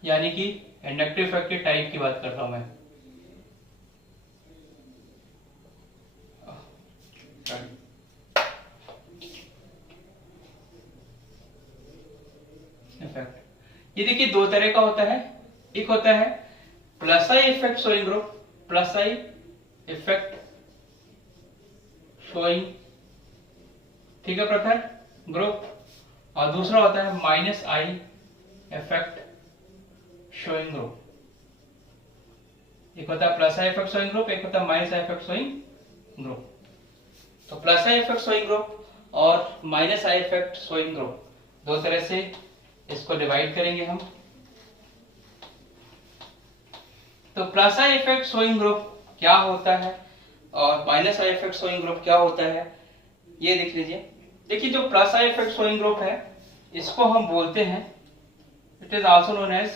यानी कि इंडक्टिव इफेक्ट के टाइप की बात कर रहा हूं मैं। इफेक्ट, ये देखिए दो तरह का होता है। एक होता है plus I effect showing group, plus I effect showing, ठीक है प्रखर, ग्रुप, और दूसरा होता है minus I effect showing group. एक होता है plus I effect showing group, एक होता है minus I effect showing group. तो plus I effect showing group और minus I effect showing group, दो तरह से इसको डिवाइड करेंगे हम। तो plus I effect showing group क्या होता है? और minus I effect showing group क्या होता है ये देख लीजिए। देखिए जो plus I effect showing group है इसको हम बोलते हैं, it is also known as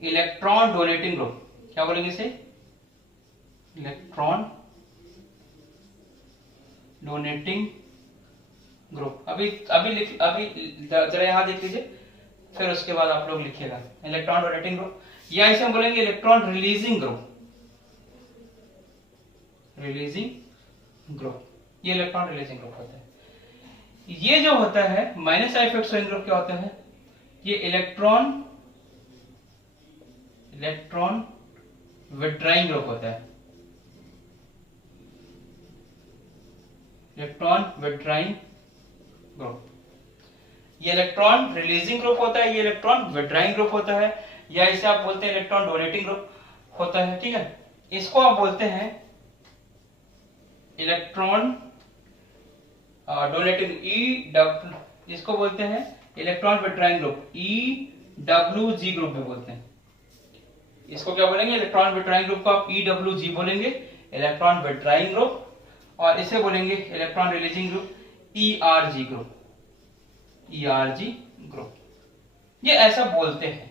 electron donating group. क्या बोलेंगे इसे? Electron donating group. अभी जरा यहां देख लीजिए, फिर उसके बाद आप लोग लिखिएगा इलेक्ट्रॉन डोनेटिंग ग्रुप, या इसे हम बोलेंगे electron releasing group. Releasing group, ये इलेक्ट्रॉन रिलीजिंग ग्रुप होता है। ये जो होता है minus I effect showing group क्या होता है? ये इलेक्ट्रॉन विथड्राइंग ग्रुप होता है। इलेक्ट्रॉन विथड्राइंग ग्रुप, ये इलेक्ट्रॉन रिलीजिंग ग्रुप होता है, ये इलेक्ट्रॉन विथड्राइंग ग्रुप होता है, या इसे आप बोलते हैं इलेक्ट्रॉन डोनेटिंग ग्रुप होता है। ठीक है, इसको आप बोलते हैं इलेक्ट्रॉन डोनेटिंग इसको बोलते हैं electron withdrawing group, EWG group में बोलते हैं। इसको क्या बोलेंगे? इलेक्ट्रॉन विथड्राइंग ग्रुप को आप EWG बोलेंगे, इलेक्ट्रॉन विथड्राइंग ग्रुप, और इसे बोलेंगे electron releasing group ERG group, ERG group. ये ऐसा बोलते हैं,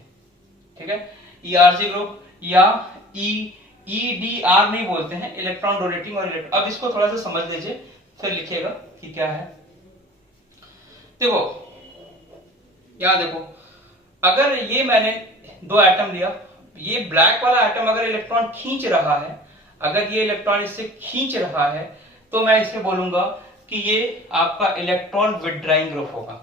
ठीक है, ERG ग्रुप, या EDR नहीं बोलते हैं, इलेक्ट्रॉन डोनेटिंग और अब इसको थोड़ा सा समझ लीजिए फिर लिखिएगा कि क्या है। देखो यहां देखो, अगर ये मैंने दो एटम लिया, ये ब्लैक वाला एटम अगर इलेक्ट्रॉन खींच रहा है, अगर ये इलेक्ट्रॉन इससे खींच रहा है, तो मैं इसे बोलूंगा कि ये आपका इलेक्ट्रॉन विथड्राइंग ग्रुप होगा।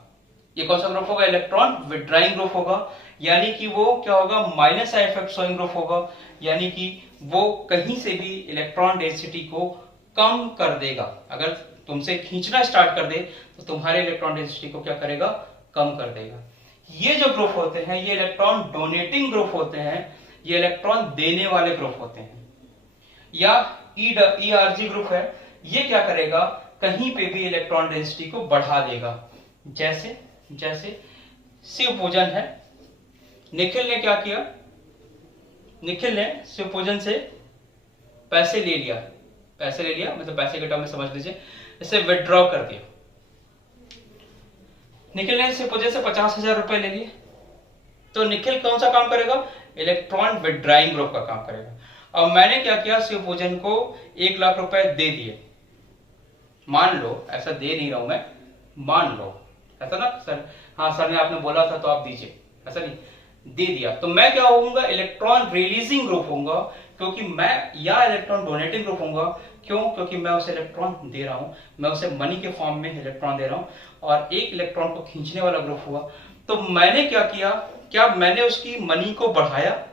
ये कौन सा ग्रुप होगा? इलेक्ट्रॉन विथड्राइंग ग्रुप होगा, यानी कि वो क्या होगा? Minus I effect showing group होगा, यानी कि वो कहीं से भी इलेक्ट्रॉन डेंसिटी को कम कर देगा। अगर तुमसे खींचना स्टार्ट कर दे तो तुम्हारे इलेक्ट्रॉन डेंसिटी को क्या करेगा? कम कर देगा। ये जो ग्रुप होते हैं ये इलेक्ट्रॉन डोनेटिंग ग्रुप होते हैं, ये इलेक्ट्रॉन देने वाले ग्रुप होते हैं। या ERG ग्रुप है, ये क्या करेगा? कहीं पे भी इलेक्ट्रॉन डेंसिटी को बढ़ा देगा। जैसे शिवपूजन है, निखिल ने क्या किया? निखिल ने शिवपूजन से पैसे ले लिया, मतलब पैसे के टर्म में समझ लीजिए, इसे विथड्रॉ कर दिया। निखिल ने शिवपूजन से 50,000 रुपए ले लिए, तो निखिल कौन सा काम करेगा? इलेक्ट्रॉन विथड्राइंग ग्रुप का काम करेगा। अब मैंने क्या किया? शिवपूजन को 1 लाख रुपए दे दिए, मान लो, ऐसा दे नहीं रहा हूं मैं, मान लो ऐसा ना सर, हाँ सर ने आपने बोला था तो आप दीजिए, ऐसा नहीं, दे दिया, तो मैं क्या होऊंगा? इलेक्ट्रॉन रिलीजिंग ग्रुप होऊंगा, क्योंकि मैं, या इलेक्ट्रॉन डोनेटिंग ग्रुप होऊंगा। क्यों? क्योंकि मैं उसे इलेक्ट्रॉन दे रहा हूं, मैं उसे मनी के फॉर्म में इलेक्ट्रॉन दे रहा हूं, और एक इलेक्ट्रॉन को खींचने वाला ग्रुप हुआ। तो मैंने क्या किया? क्या मैंने उसकी मनी को बढ़ाया?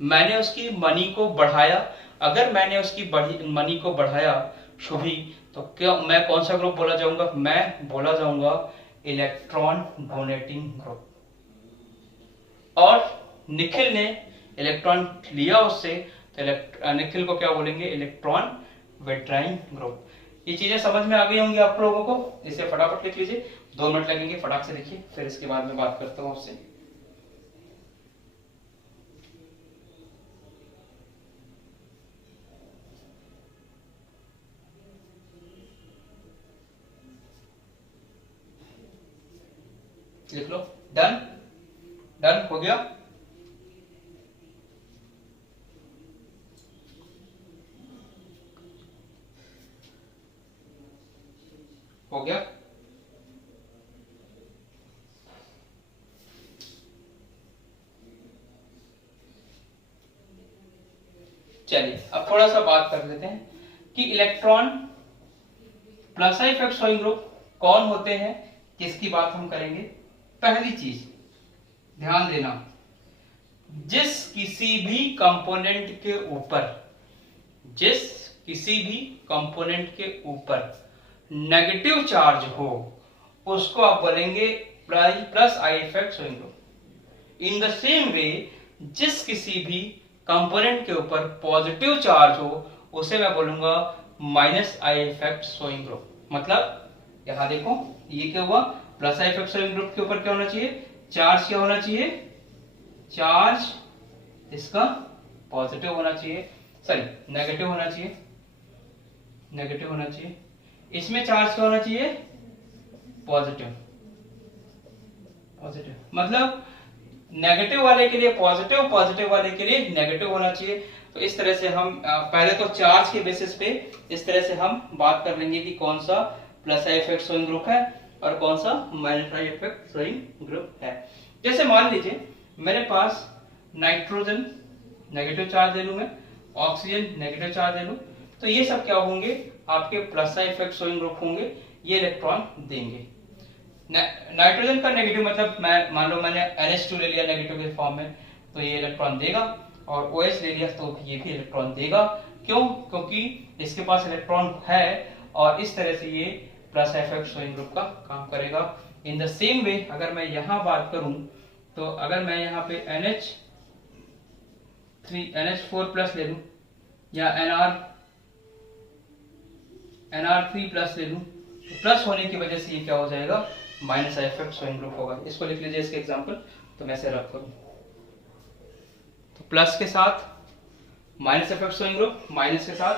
मैंने उसकी मनी को बढ़ाया। अगर मैंने उसकी मनी को बढ़ाया शुभी, तो क्या मैं कौन सा ग्रुप बोला जाऊंगा? मैं बोला जाऊंगा इलेक्ट्रॉन डोनेटिंग ग्रुप। और निखिल ने इलेक्ट्रॉन लिया उससे, तो निखिल को क्या बोलेंगे? Electron withdrawing group. ये चीजें समझ में आ गई होंगी आप लोगों को। इसे फटाफट लिख लीजिए, 2 मिनट लगेंगे, फटाक से लिखिए, फिर इसके बाद में बात करता हूं आपसे। लिख लो, डन, डन हो गया। हो गया। चलिए अब थोड़ा सा बात कर लेते हैं कि electron plus I effect showing group कौन होते हैं, किसकी बात हम करेंगे। पहली चीज ध्यान देना, जिस किसी भी कंपोनेंट के ऊपर नेगेटिव चार्ज हो उसको आप बोलेंगे plus I effect showing group. In the same way, जिस किसी भी कंपोनेंट के ऊपर पॉजिटिव चार्ज हो उसे मैं बोलूंगा minus I effect showing group. मतलब यहां देखो, ये क्या हुआ? Plus I effect showing group के ऊपर क्या होना चाहिए? चार्ज क्या होना चाहिए? चार्ज इसका पॉजिटिव होना चाहिए, सॉरी नेगेटिव होना चाहिए, नेगेटिव होना चाहिए। इसमें चार्ज क्या होना चाहिए? Positive, positive. मतलब नेगेटिव वाले के लिए पॉजिटिव, पॉजिटिव वाले के लिए नेगेटिव होना चाहिए। तो इस तरह से हम पहले तो चार्ज के बेसिस पे इस तरह से हम बात कर लेंगे कि कौन सा plus I effect showing group है और कौन सा minus I effect showing group है। जैसे मान लीजिए मेरे पास नाइट्रोजन नेगेटिव चार्ज ले लूं, मैं ऑक्सीजन नेगेटिव चार्ज ले लूं, तो ये सब क्या होंगे? आपके plus I effect showing group होंगे, ये इलेक्ट्रॉन देंगे। नाइट्रोजन का नेगेटिव मतलब मैं मान लो मैंने NH2 ले लिया नेगेटिव के फॉर्म में, तो ये इलेक्ट्रॉन देगा, और OH ले लिया तो ये भी इलेक्ट्रॉन देगा। क्यों? क्योंकि इसके पास इलेक्ट्रॉन है और इस तरह से ये प्लस इफेक्ट शोइंग ग्रुप का काम करेगा। इन द सेम वे अगर मैं यहां बात करूं तो अगर मैं यहां पे NH4 प्लस ले लूं या NR3 प्लस ले लूं, तो प्लस होने की वजह से ये क्या हो जाएगा? माइनस इफेक्ट शोइंग ग्रुप होगा। इसको लिख लीजिए इसके एग्जांपल, तो मैं ऐसे रख करूं, तो प्लस के साथ minus effect showing group, minus के साथ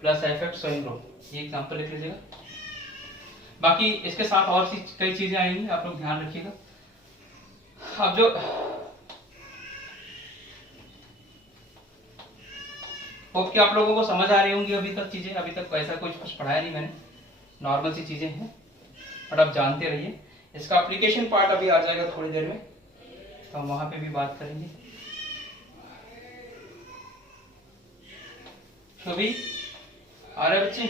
प्लस इफेक्ट शोइंग ग्रुप, ये एग्जांपल लिख लीजिएगा। बाकी इसके साथ और कई चीजें आएंगी, आप लोग ध्यान रखिएगा। अब जो होप कि आप लोगों को समझ आ रही होंगी अभी तक चीजें, अभी तक ऐसा कुछ पढ़ाया नहीं मैंने, नॉर्मल सी चीजें हैं, बट आप जानते रहिए। इसका एप्लीकेशन पार्ट अभी आ जाएगा थोड़ी देर में, तो हम वहां पे भी बात करेंगे। तो भी आ रहे बच्चे?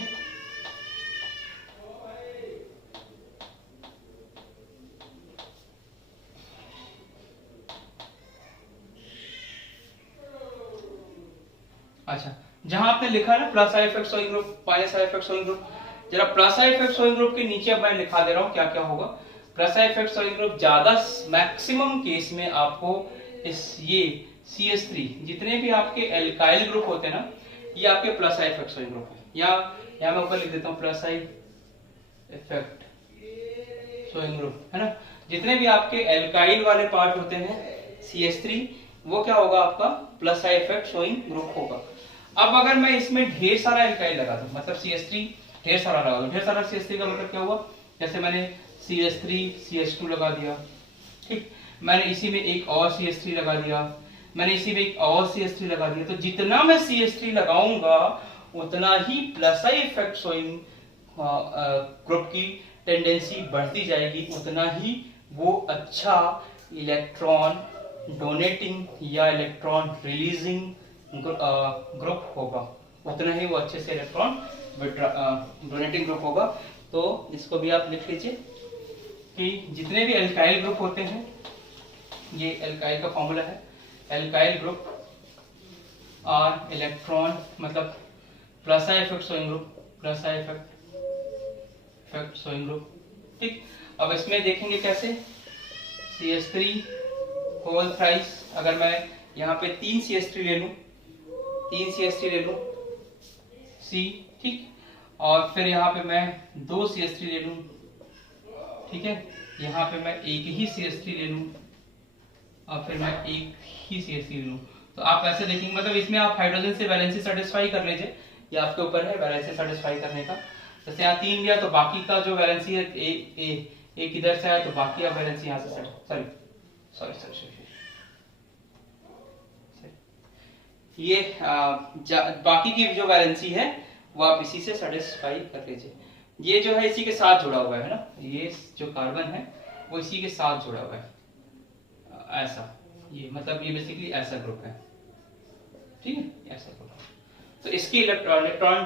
अच्छा, जहां आपने लिखा है ना plus I effect showing group, minus I effect showing group, जरा plus I effect showing group के नीचे अब मैं लिखा दे रहा हूं क्या क्या होगा। Plus I effect showing group ज्यादा मैक्सिमम केस में आपको इस ये CH3 जितने भी आपके एल्काइल ग्रुप होते हैं ना, ये आपके plus I effect showing group है। या मैं ऊपर लिख देता हूँ plus I effect showing group, है ना। जितने भी आपके एल्काइल वाले पार्ट होते हैं CH3, वो क्या होगा? आपका plus I effect showing group होगा। अब अगर मैं इसमें ढेर सारा एल्काइल लगा दूं, मतलब CH3 ढेर सारा लगा दूं, ढेर सारा CH3 का मतलब क्या हुआ? जैसे मैंने CH3 CH2 लगा दिया, ठीक, मैंने इसी में एक और CH3 लगा दिया, मैंने इसी में एक और CH3 लगा दिया, तो जितना मैं CH3 लगाऊंगा उतना ही plus I effect showing group की टेंडेंसी बढ़ती जाएगी, उतना ही वो अच्छा इलेक्ट्रॉन डोनेटिंग या इलेक्ट्रॉन रिलीजिंग ग्रुप होगा, उतना ही वो अच्छे से इलेक्ट्रॉन डोनेटिंग ग्रुप होगा। तो इसको भी आप लिख लीजिए कि जितने भी एल्काइल ग्रुप होते हैं, ये एल्काइल का फॉर्मूला है, एल्काइल ग्रुप और इलेक्ट्रॉन मतलब plus I effect showing group, plus I effect showing group, ठीक। अब इसमें देखेंगे कैसे, CH3 होल थ्राइस, अगर मैं यहाँ पे 3 CH3 ले लूं, 3 CH3 ले लूं C, ठीक, और फिर यहाँ पे मैं 2 CH3 ले लूं, ठीक है, यहाँ पे मैं एक ही CH3 ले लूं और फिर मैं एक ही CH3 ले लूं, तो आप ऐसे देखेंगे, मतलब इसमें आप हाइड्रोजन से वैलेंसी सेटिस्फाई कर लीजिए, ये आपके ऊपर है वैलेंसी सेटिस्फाई करने का। जैसे यहाँ 3 लिया तो बाकी का जो वैलेंसी है एक इधर से आया तो बाकी का वैलेंसी यहाँ से सॉरी ये बाकी की जो वैलेंसी है वो आप इसी से सेटिस्फाई कर लीजिए। ये जो है इसी के साथ जुड़ा हुआ है ना, ये जो कार्बन है वो इसी के साथ जुड़ा हुआ है, ऐसा, ये मतलब ये बेसिकली ऐसा ग्रुप है, ठीक है, ऐसा ग्रुप। तो इसकी इलेक्ट्रॉन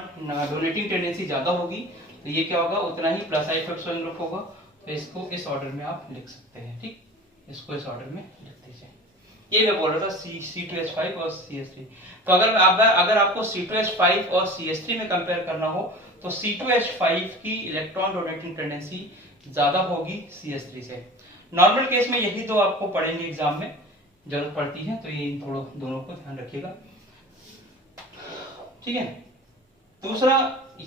डोनेटिंग टेंडेंसी ज्यादा होगी, तो ये क्या होगा? उतना ही plus I effect showing group होगा। तो इसको इस ऑर्डर में आप लिख सकते हैं, ठीक, इसको इस ऑर्डर में लिख दीजिए। ये मैं बोल रहा था C2H5 और CH3। तो अगर आपको C2H5 और CH3 में कंपेयर करना हो तो C2H5 की इलेक्ट्रॉन डोनेटिंग टेंडेंसी ज्यादा होगी CH3 से। नॉर्मल केस में यही दो आपको पढ़ेंगे एग्जाम में, जरूरत पड़ती है, तो ये दोनों को ध्यान रखिएगा, ठीक है। दूसरा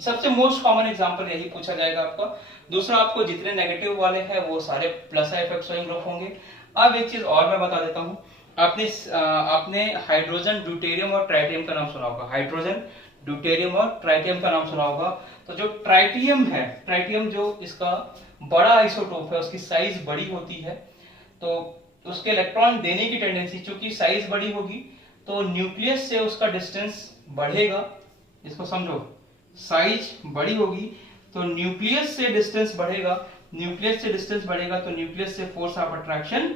सबसे मोस्ट कॉमन एग्जांपल यही पूछा जाएगा आपका। दूसरा, आपको जितने नेगेटिव वाले हैं वो सारे plus I effect showing group होंगे। अब एक चीज और मैं बता देता हूं, आपने हाइड्रोजन, ड्यूटेरियम और ट्राइटियम का नाम सुना होगा। हाइड्रोजन, ड्यूटेरियम और ट्राइटियम का नाम सुना होगा। तो जो ट्राइटियम है, ट्राइटियम जो इसका बड़ा आइसोटोप है, उसकी साइज बड़ी होती है, तो उसके इलेक्ट्रॉन देने की टेंडेंसी, चूंकि साइज बड़ी होगी तो न्यूक्लियस से उसका डिस्टेंस बढ़ेगा। इसको समझो, साइज बड़ी होगी तो न्यूक्लियस से डिस्टेंस बढ़ेगा, न्यूक्लियस से डिस्टेंस बढ़ेगा तो न्यूक्लियस से फोर्स ऑफ अट्रैक्शन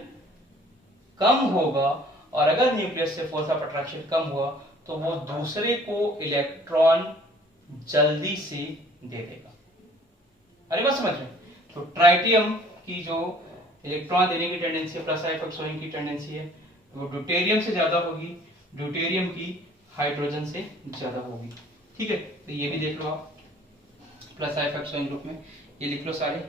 कम होगा, और अगर न्यूक्लियस से फोर्स ऑफ अट्रैक्शन कम हुआ तो वो दूसरे को इलेक्ट्रॉन जल्दी से दे देगा। अरे बात समझ रहे हैं? तो ट्राइटियम की जो इलेक्ट्रॉन देने की टेंडेंसी है, प्लस इफेक्ट शोइंग की टेंडेंसी है, वो ड्यूटेरियम से ज्यादा होगी, ड्यूटेरियम की हाइड्रोजन से ज्यादा होगी। ठीक है, तो ये भी देख लो आप प्लस इफेक्ट शोइंग ग्रुप में, ये लिख लो सारे।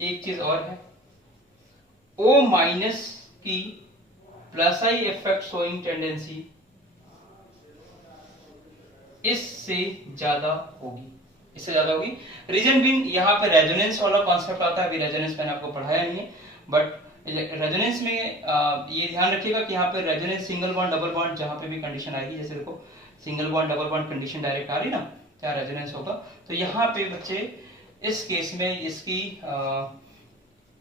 एक चीज और है, O माइनस की plus I effect showing tendency इससे ज्यादा होगी, इससे ज्यादा होगी। रीजन बीइंग, यहाँ पे रेजोनेंस वाला कॉन्सेप्ट आता है, अभी रेजोनेंस मैंने आपको पढ़ाया नहीं है, बट रेजोनेंस में ये ध्यान रखिएगा कि यहाँ पे resonance single bond double bond जहां पे भी कंडीशन आएगी, जैसे देखो single bond double bond condition direct आ रही ना, क्या रेजोनेंस होगा। तो यहाँ पे बच्चे इस केस में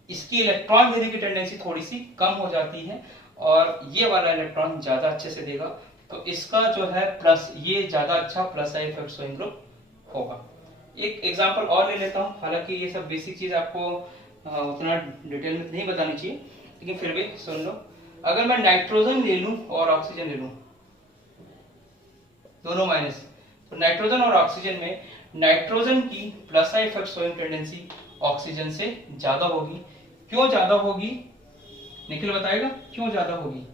इसकी इलेक्ट्रॉन देने की टेंडेंसी थोड़ी सी कम हो जाती है और ये वाला इलेक्ट्रॉन ज्यादा अच्छे से देगा, तो इसका जो है प्लस, ये ज्यादा अच्छा plus I effect showing group होगा। एक एग्जांपल और ले लेता हूं, हालांकि ये सब बेसिक चीज आपको उतना डिटेल में नहीं बतानी चाहिए, लेकिन फिर भी सुन लो। अगर मैं नाइट्रोजन ले लूं और ऑक्सीजन ले लूं, दोनों माइनस, तो नाइट्रोजन और ऑक्सीजन में नाइट्रोजन की plus I effect showing tendency oxygen से ज्यादा होगी। क्यों ज्यादा होगी, निखिल बताएगा क्यों ज्यादा होगी?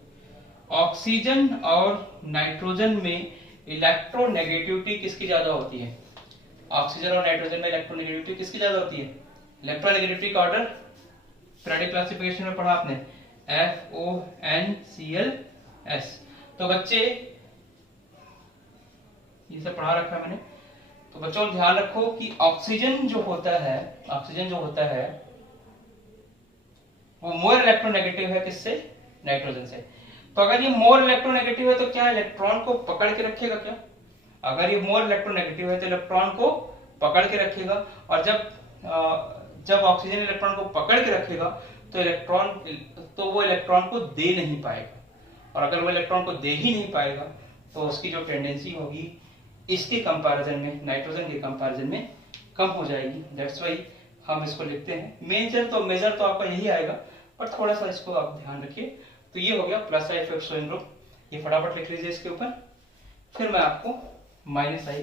ऑक्सीजन और नाइट्रोजन में इलेक्ट्रोनेगेटिविटी किसकी ज्यादा होती है? ऑक्सीजन और नाइट्रोजन में इलेक्ट्रोनेगेटिविटी किसकी ज्यादा होती है? इलेक्ट्रोनेगेटिविटी का ऑर्डर पीरियोडिक क्लासिफिकेशन में पढ़ा आपने, FONClS। तो बच्चे ये सब पढ़ा रखा है मैंने, तो बच्चों ध्यान रखो कि ऑक्सीजन जो होता है, ऑक्सीजन जो होता है वो मोर इलेक्ट्रोनेगेटिव है किससे? नाइट्रोजन से। तो अगर ये मोर इलेक्ट्रोनेगेटिव है तो क्या इलेक्ट्रॉन को पकड़ के रखेगा क्या? अगर ये मोर इलेक्ट्रोनेगेटिव है तो इलेक्ट्रॉन को पकड़ के रखेगा, और जब ऑक्सीजन इलेक्ट्रॉन को पकड़ के रखेगा तो वो इलेक्ट्रॉन को दे नहीं पाएगा, और अगर वो इलेक्ट्रॉन को दे ही नहीं पाएगा तो उसकी जो टेंडेंसी होगी इसके कंपैरिजन में, नाइट्रोजन के कंपैरिजन में कम हो जाएगी। दैट्स व्हाई हम इसको लिखते हैं। मेजर तो आपका यही आएगा, पर थोड़ा सा इसको आप ध्यान रखिए। तो ये हो गया plus I effect showing group, ये फटाफट लिख लीजिए इसके ऊपर। फिर मैं आपको minus I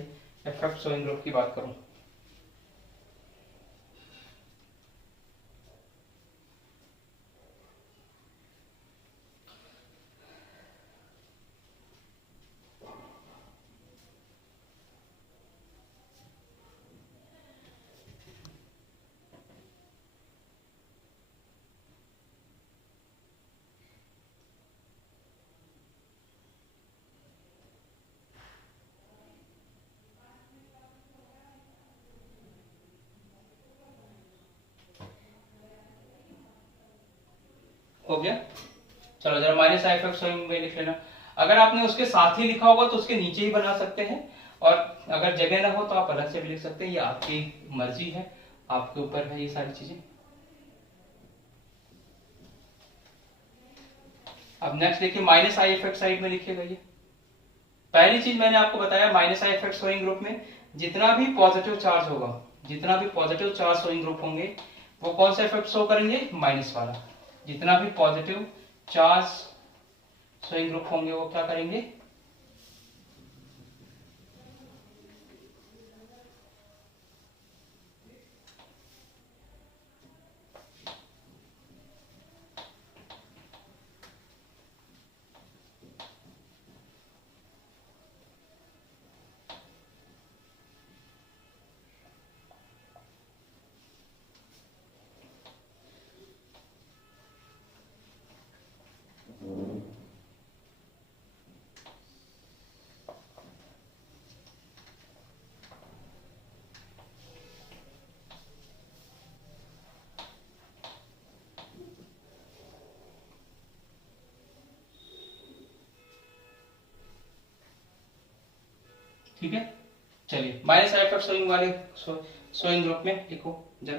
effect showing group की बात करूं। हो गया, चलो जरा माइनस आई इफेक्ट शोइंग में लिख लेना। अगर आपने उसके साथ ही लिखा होगा तो उसके नीचे ही बना सकते हैं, और अगर जगह ना हो तो आप अलग से भी लिख सकते हैं, ये आपकी मर्जी है, आपके ऊपर है ये सारी चीजें। अब नेक्स्ट देखिए, माइनस आई इफेक्ट साइड में लिखिएगा। ये पहली चीज मैंने आपको बताया, minus I effect showing group में जितना भी पॉजिटिव चार्ज होगा, जितना भी पॉजिटिव चार्ज शोइंग ग्रुप होंगे वो कौन सा इफेक्ट शो करेंगे? माइनस वाला। जितना भी पॉजिटिव चार्ज शोइंग ग्रुप होंगे वो क्या करेंगे? ठीक है, चलिए माइनस आई इफेक्ट शोइंग वाले शोइंग ग्रुप में लिखो जरा।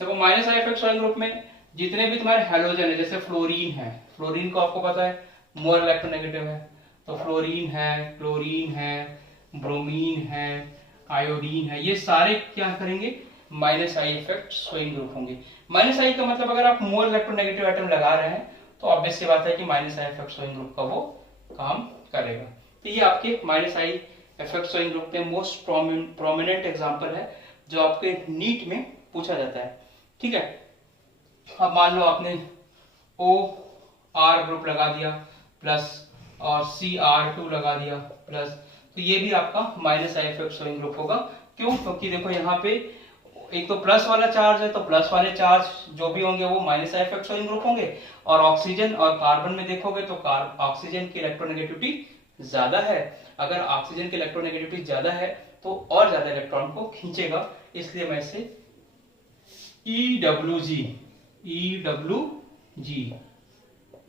देखो minus I effect showing group में जितने भी तुम्हारे हैलोजन है, जैसे फ्लोरीन है, फ्लोरीन को आपको पता है मोर इलेक्ट्रोनेगेटिव है, तो फ्लोरीन है, क्लोरीन है, ब्रोमीन है, आयोडीन है, ये सारे क्या करेंगे, minus I effect showing group होंगे। माइनस आई का मतलब अगर आप मोर इलेक्ट्रोनेगेटिव एटम लगा रहे हैं तो ऑब्वियस सी बात है कि minus I effect showing group का वो काम करेगा। तो ये आपके minus I effect showing group में मोस्ट प्रोमिनेंट एग्जांपल है जो आपके नीट में पूछा जाता है। ठीक है, अब मान लो आपने ओ आर ग्रुप लगा दिया प्लस और Cr2 लगा दिया प्लस, तो ये भी आपका minus I effect showing group होगा। क्यों? क्योंकि देखो यहाँ पे एक तो प्लस वाला चार्ज है, तो प्लस वाले चार्ज जो भी होंगे वो minus I effect showing group होंगे, और ऑक्सीजन और कार्बन में देखोगे तो ऑक्सीजन की इलेक्ट्रोनेगेटिविटी ज्यादा है। अगर ऑक्सीजन की इलेक्ट्रोनेगेटिविटी ज्यादा है तो और ज्यादा इलेक्ट्रॉन को खींचेगा, इसलिए मैं इसे EWG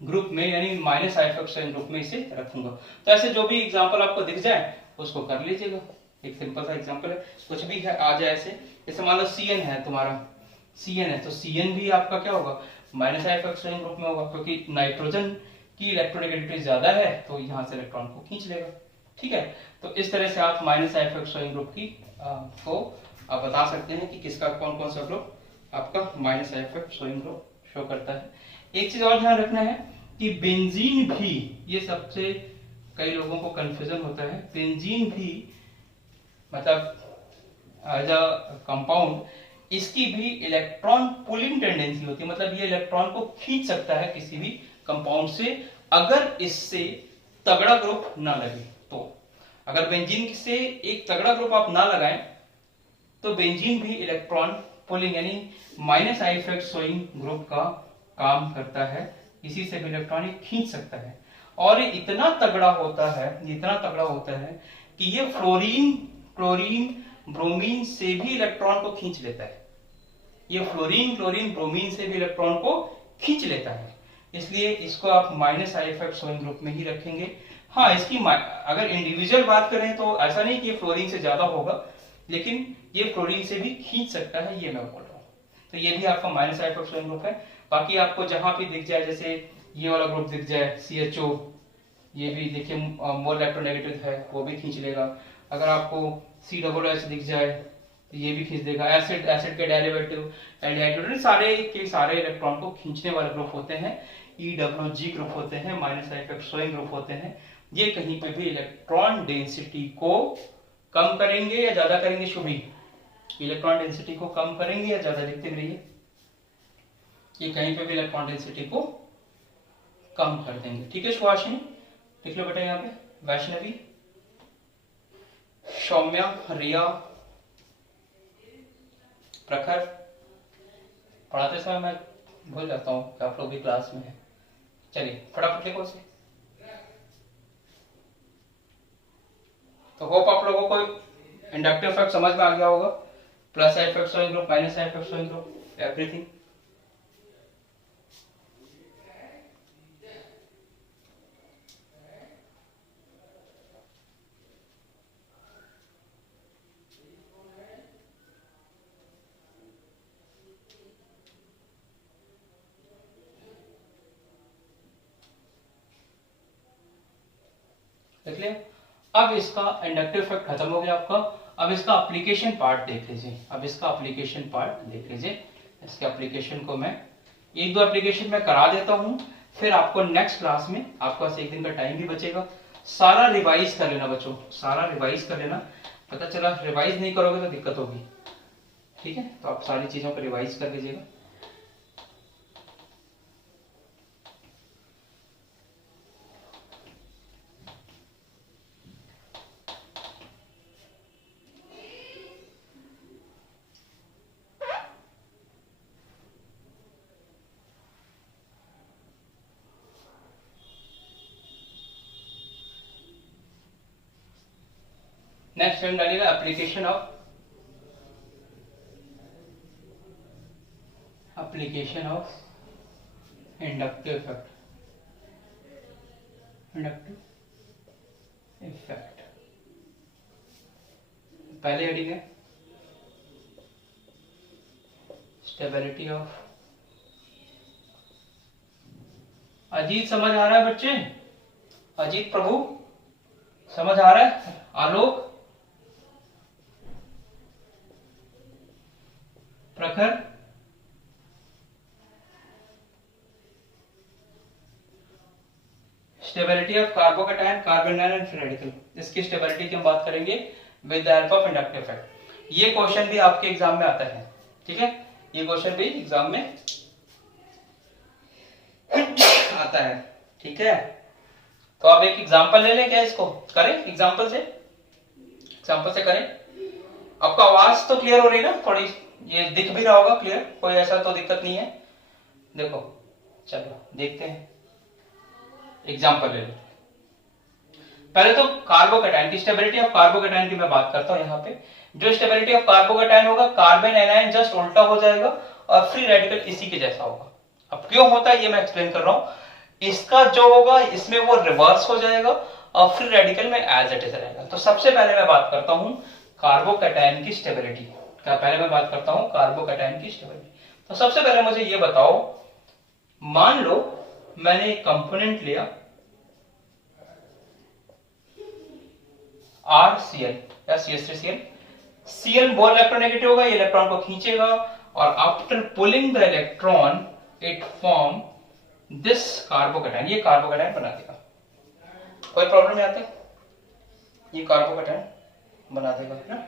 ग्रुप में यानी minus I effect showing group में इसे रखूंगा। तो ऐसे जो भी एग्जांपल आपको दिख जाए उसको कर लीजिएगा। एक सिंपल सा एग्जांपल है, कुछ भी है आ जाए ऐसे, जैसे मान लो CN है तुम्हारा, CN है तो CN भी आपका क्या होगा, minus I effect showing group में होगा, क्योंकि नाइट्रोजन की इलेक्ट्रोनेगेटिविटी ज्यादा है तो यहाँ से इलेक्ट्रॉन को खींच लेगा। ठीक है, तो इस तरह से आप minus I effect showing group की को आप बता सकते हैं कि किसका कौन कौन सा ग्रुप आपका minus I effect showing group show करता है। एक चीज और ध्यान रखना है कि बेंजीन भी, ये सबसे कई लोगों को कंफ्यूजन होता है, बेंजीन भी मतलब एज अ कंपाउंड इसकी भी इलेक्ट्रॉन पुलिंग टेंडेंसी होती है, मतलब ये इलेक्ट्रॉन को खींच सकता है किसी भी कंपाउंड से अगर इससे तगड़ा ग्रुप ना लगे। तो अगर बेंजीन से एक तगड़ा ग्रुप आप ना लगाएं तो बेंजीन भी इलेक्ट्रॉन पुलिंग यानी minus I effect showing group का काम करता है, इसी से भी इलेक्ट्रॉन खींच सकता है। और ये इतना तगड़ा होता है, इतना तगड़ा होता है कि ये फ्लोरीन, क्लोरीन, ब्रोमीन से भी इलेक्ट्रॉन को खींच लेता है। ये फ्लोरीन, क्लोरीन, ब्रोमीन से भी इलेक्ट्रॉन को खींच लेता है, इसलिए इसको आप minus I effect showing group में ही रखेंगे। हाँ, इसकी अगर इंडिविजुअल बात करें तो ऐसा नहीं कि फ्लोरीन से ज्यादा होगा, लेकिन ये फ्लोरीन से भी खींच सकता है, ये मैं बोल रहा हूँ। तो ये भी आपका minus I effect showing group है। बाकी आपको जहां भी दिख जाए, जैसे ये वाला ग्रुप दिख जाए CHO, ये भी देखिए मोर इलेक्ट्रोनेगेटिव है, वो भी खींच लेगा। अगर आपको COOH दिख जाए तो ये भी खींच देगा। एसिड, एसिड के डेरिवेटिव, एल्डिहाइड, सारे के सारे इलेक्ट्रॉन को खींचने वाले ग्रुप होते हैं, EWG ग्रुप होते हैं, minus I effect showing group होते हैं। ये कहीं पे भी इलेक्ट्रॉन डेंसिटी को कम करेंगे या ज्यादा करेंगे, शुभी इलेक्ट्रॉन डेंसिटी को कम करेंगे या ज्यादा, लिखते रहिए, ये कहीं पे भी इलेक्ट्रॉन डेंसिटी को कम कर देंगे। ठीक है, सुहासिनी लिख लो बेटा यहाँ पे, वैष्णवी, सौम्या, रिया, प्रखर। पढ़ाते समय मैं भूल जाता हूँ कि आप लोग भी क्लास में है। चलिए फटाफट लिखो उसे। तो होप आप लोगों को इंडक्टिव इफेक्ट समझ में आ गया होगा, plus I effect showing group, minus I effect showing group, everything. देख लिया। अब इसका इंडक्टिव इफेक्ट खत्म हो गया आपका। अब इसका एप्लीकेशन पार्ट देख लीजिए, अब इसका एप्लीकेशन पार्ट देख लीजिए। इसके एप्लीकेशन को मैं एक दो एप्लीकेशन में करा देता हूं, फिर आपको नेक्स्ट क्लास में आपके पास एक दिन का टाइम भी बचेगा, सारा रिवाइज कर लेना बच्चों, सारा रिवाइज कर लेना। पता चला रिवाइज नहीं करोगे तो दिक्कत होगी। ठीक है, तो आप सारी चीजों को रिवाइज कर लीजिएगा। नेक्स्ट टाइम डालिएगा application of inductive effect, inductive effect. पहले हेडिंग है स्टेबिलिटी ऑफ। अजीत समझ आ रहा है बच्चे? अजीत प्रभु समझ आ रहा है? आलोक, प्रखर, stability of carbocation, carbon and free radical, इसकी स्टेबिलिटी की हम बात करेंगे with the help of inductive effect. ये क्वेश्चन भी आपके एग्जाम में आता है, ठीक है, ये क्वेश्चन भी एग्जाम में आता है, ठीक है। तो आप एक एग्जांपल ले लें, क्या इसको करें एग्जांपल से करें। आपका आवाज तो क्लियर हो रही है ना? थोड़ी ये दिख भी रहा होगा क्लियर, कोई ऐसा तो दिक्कत नहीं है। देखो चलो देखते हैं, एग्जांपल ले लो। पहले तो कार्बोकैटायन की स्टेबिलिटी ऑफ कार्बोकैटायन की मैं बात करता हूं। यहाँ पे जो स्टेबिलिटी ऑफ कार्बोकैटायन होगा, कार्बन एनायन जस्ट उल्टा हो जाएगा और फ्री रेडिकल इसी के जैसा होगा। अब क्यों होता है ये मैं एक्सप्लेन कर रहा हूं। इसका जो होगा इसमें वो रिवर्स हो जाएगा और फ्री रेडिकल में एज इट इज रहेगा। तो सबसे पहले मैं बात करता हूं कार्बोकैटायन की स्टेबिलिटी का। पहले मैं बात करता हूं कार्बोकैटायन की स्टेबिलिटी। तो सबसे पहले मुझे ये बताओ, मान लो मैंने एक कंपोनेंट लिया RCl या CH3Cl। Cl बोल इलेक्ट्रोनेगेटिव होगा, ये इलेक्ट्रॉन को खींचेगा और after pulling the electron it form this carbocation, ये कार्बोकैटायन बना देगा। कोई प्रॉब्लम नहीं आती, ये कार्बोकैटायन बना देगा ना,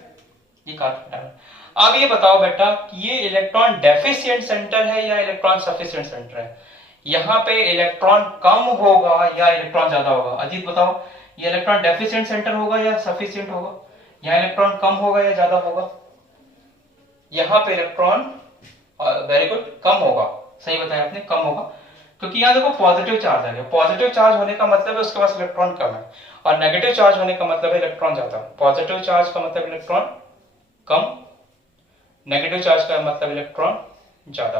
ये कार्बोकैटायन। अब ये बताओ बेटा कि ये इलेक्ट्रॉन डेफिशिएंट सेंटर है या इलेक्ट्रॉन सफिशिएंट सेंटर है? यहाँ पे इलेक्ट्रॉन कम होगा या इलेक्ट्रॉन ज्यादा होगा? अजीत बताओ, ये इलेक्ट्रॉन डेफिशिएंट सेंटर होगा या सफिशिएंट होगा? यहाँ इलेक्ट्रॉन कम होगा या ज्यादा होगा? यहाँ पे इलेक्ट्रॉन वेरी गुड कम होगा, सही बताया आपने, कम होगा। क्योंकि यहाँ देखो पॉजिटिव चार्ज आ गया। पॉजिटिव चार्ज होने का मतलब है उसके पास इलेक्ट्रॉन कम है, और नेगेटिव चार्ज होने का मतलब है इलेक्ट्रॉन ज्यादा। पॉजिटिव चार्ज का मतलब इलेक्ट्रॉन कम, नेगेटिव चार्ज का मतलब इलेक्ट्रॉन ज्यादा।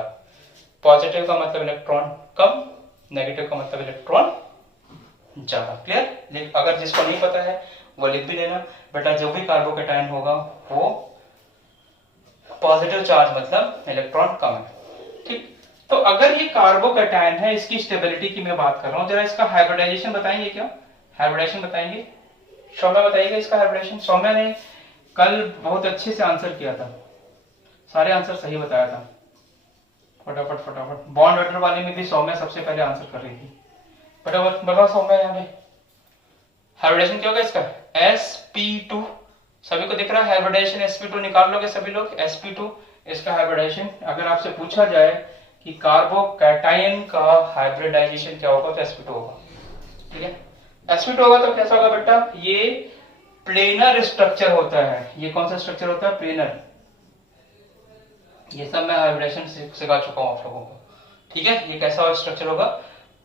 पॉजिटिव का मतलब इलेक्ट्रॉन कम, नेगेटिव का मतलब इलेक्ट्रॉन ज्यादा। क्लियर? अगर जिसको नहीं पता है वो लिख भी लेना बेटा, जो भी कार्बोकैटायन होगा वो पॉजिटिव चार्ज मतलब इलेक्ट्रॉन कम है, ठीक। तो अगर ये कार्बोकैटायन है, इसकी स्टेबिलिटी की मैं बात कर रहा हूं, जरा इसका हाइब्रिडाइजेशन बताएंगे क्या? हाइब्रिडाइजेशन बताएंगे? सौम्या बताइएगा इसका हाइब्रिडाइजेशन। सौम्या ने कल बहुत अच्छे से आंसर किया था, सारे आंसर सही बताया था। फटाफट बॉन्ड ऑर्डर वाले में भी सौम्या सबसे पहले आंसर कर रही थी। फटाफट बताओ सौम्या, यहाँ पे हाइब्रिडाइजेशन क्या होगा इसका? sp2, सभी को दिख रहा है हाइब्रिडाइजेशन? sp2 निकाल लोगे सभी लोग? sp2 इसका हाइब्रिडाइजेशन। अगर आपसे पूछा जाए कि कार्बोकैटायन का हाइब्रिडाइजेशन क्या होगा तो sp2 होगा, ठीक है। sp2 होगा तो कैसा होगा बेटा? ये प्लेनर स्ट्रक्चर होता है। ये कौन सा स्ट्रक्चर होता है? प्लेनर। ये सब मैं हाइब्रिडेशन सिखा चुका हूं आप लोगों को, ठीक है। ये कैसा स्ट्रक्चर होगा?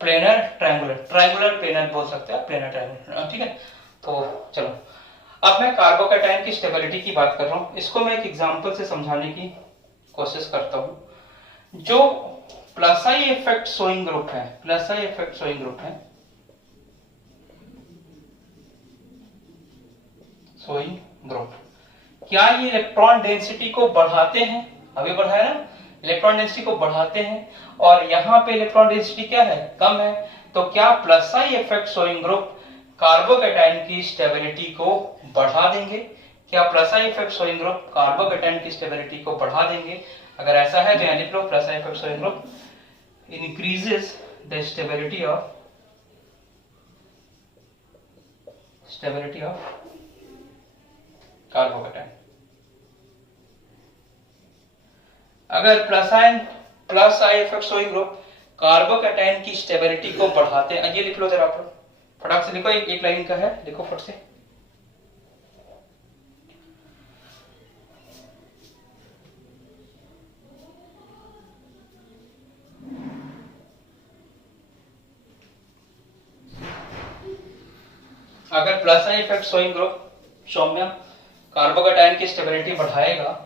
प्लेनर ट्रायंगुलर, ट्रायंगुलर प्लेनर बोल सकते हैं, प्लेनर ट्रायंगुलर, ठीक है। तो चलो अब मैं कार्बोकैटायन की स्टेबिलिटी की बात कर रहा हूं। इसको मैं एक एग्जांपल से समझाने की कोशिश करता हूं। जो plus I effect showing group है, plus I effect showing group है, शोइंग ग्रुप, क्या ये इलेक्ट्रॉन डेंसिटी को बढ़ाते हैं? अभी बढ़ाया ना, इलेक्ट्रॉन डेंसिटी को बढ़ाते हैं, और यहाँ पे इलेक्ट्रॉन डेंसिटी क्या है? कम है। तो क्या plus I effect showing group carbocation की स्टेबिलिटी को बढ़ा देंगे? क्या plus I effect showing group carbocation की स्टेबिलिटी को बढ़ा देंगे? अगर ऐसा है तो यहाँ लिख लो, plus I effect showing group increases the stability of carbocation. अगर plus I effect showing group carbocation की स्टेबिलिटी को बढ़ाते हैं, ये लिख लो जरा आप लोग, फटाक से लिखो, एक लाइन का है, लिखो फट से। अगर plus I effect showing group सौम्या कार्बोकैटायन की स्टेबिलिटी बढ़ाएगा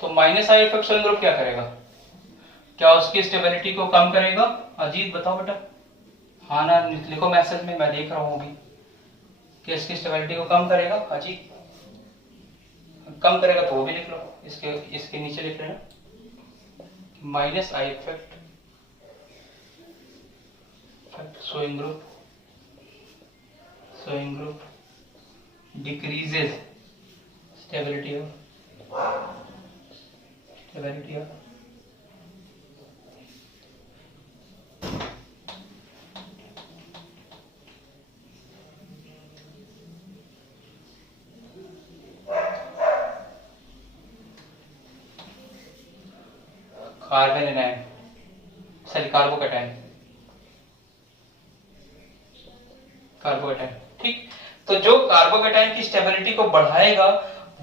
तो minus I effect showing group क्या करेगा? क्या उसकी स्टेबिलिटी को कम करेगा? अजीत बताओ बेटा। हाँ ना लिखो मैसेज में, मैं देख रहा हूं अभी कि इसकी स्टेबिलिटी को कम करेगा। अजीत कम करेगा तो वो भी लिख लो, इसके नीचे लिख लेना minus I effect showing group decreases stability of carbon anion sorry carbocation, ठीक। तो जो कार्बोकैटायन की स्टेबिलिटी को बढ़ाएगा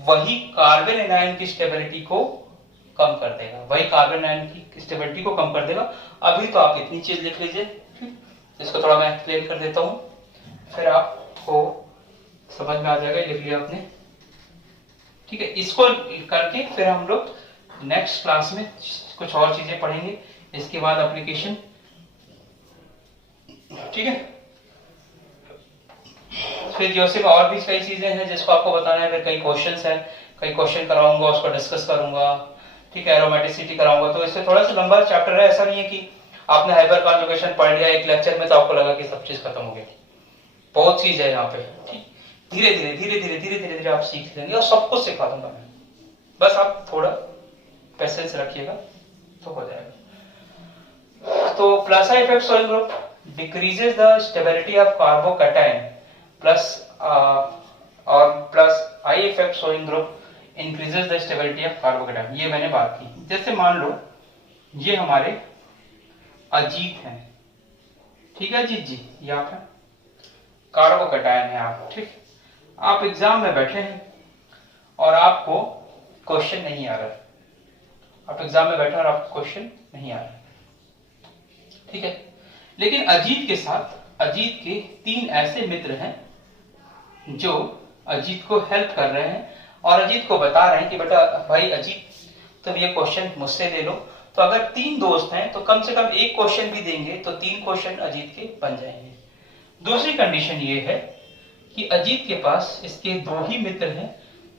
वही कार्बन एनायन की स्टेबिलिटी को कम कर देगा, अभी तो आप इतनी चीज लिख लीजिए, इसको थोड़ा मैं एक्सप्लेन कर देता हूं, फिर आपको समझ में आ जाएगा। लिख लिया आपने, ठीक है। इसको करके फिर हम लोग नेक्स्ट क्लास में कुछ और चीजें पढ़ेंगे, इसके बाद एप्लीकेशन, ठीक है। फिर जोसेफ और भी कई चीजें हैं जिसको आपको बताना है, फिर कई क्वेश्चंस हैं, कई क्वेश्चन कराऊंगा, उसको डिस्कस करूंगा, ठीक है। एरोमेटिसिटी कराऊंगा, तो इससे थोड़ा सा लंबा चैप्टर है, ऐसा नहीं है कि आपने हाइपर कॉन्जुगेशन पढ़ लिया एक लेक्चर में तो आपको लगा कि सब चीज खत्म हो गई, बहुत चीज है यहाँ पे, ठीक। धीरे धीरे आप सीख लेंगे और सब कुछ सिखा दूंगा मैं, बस आप थोड़ा पेशेंस रखिएगा तो हो जाएगा। तो plus I effect showing group decreases the stability of carbocation plus I effect showing group increases the stability of carbocation. ये मैंने बात की। जैसे मान लो ये हमारे अजीत हैं, ठीक है अजीत जी, यहाँ पे कार्बोकैटायन है आप, ठीक। आप एग्जाम में बैठे हैं और आपको क्वेश्चन नहीं आ रहा, आप एग्जाम में बैठे और आपको क्वेश्चन नहीं आ रहा, ठीक है। लेकिन अजीत के साथ अजीत के 3 ऐसे मित्र हैं जो अजीत को हेल्प कर रहे हैं और अजीत को बता रहे हैं कि बेटा भाई अजीत तुम ये क्वेश्चन मुझसे ले लो। तो अगर 3 दोस्त हैं तो कम से कम एक क्वेश्चन भी देंगे तो 3 क्वेश्चन अजीत के बन जाएंगे। दूसरी कंडीशन ये है कि अजीत के पास इसके 2 ही मित्र हैं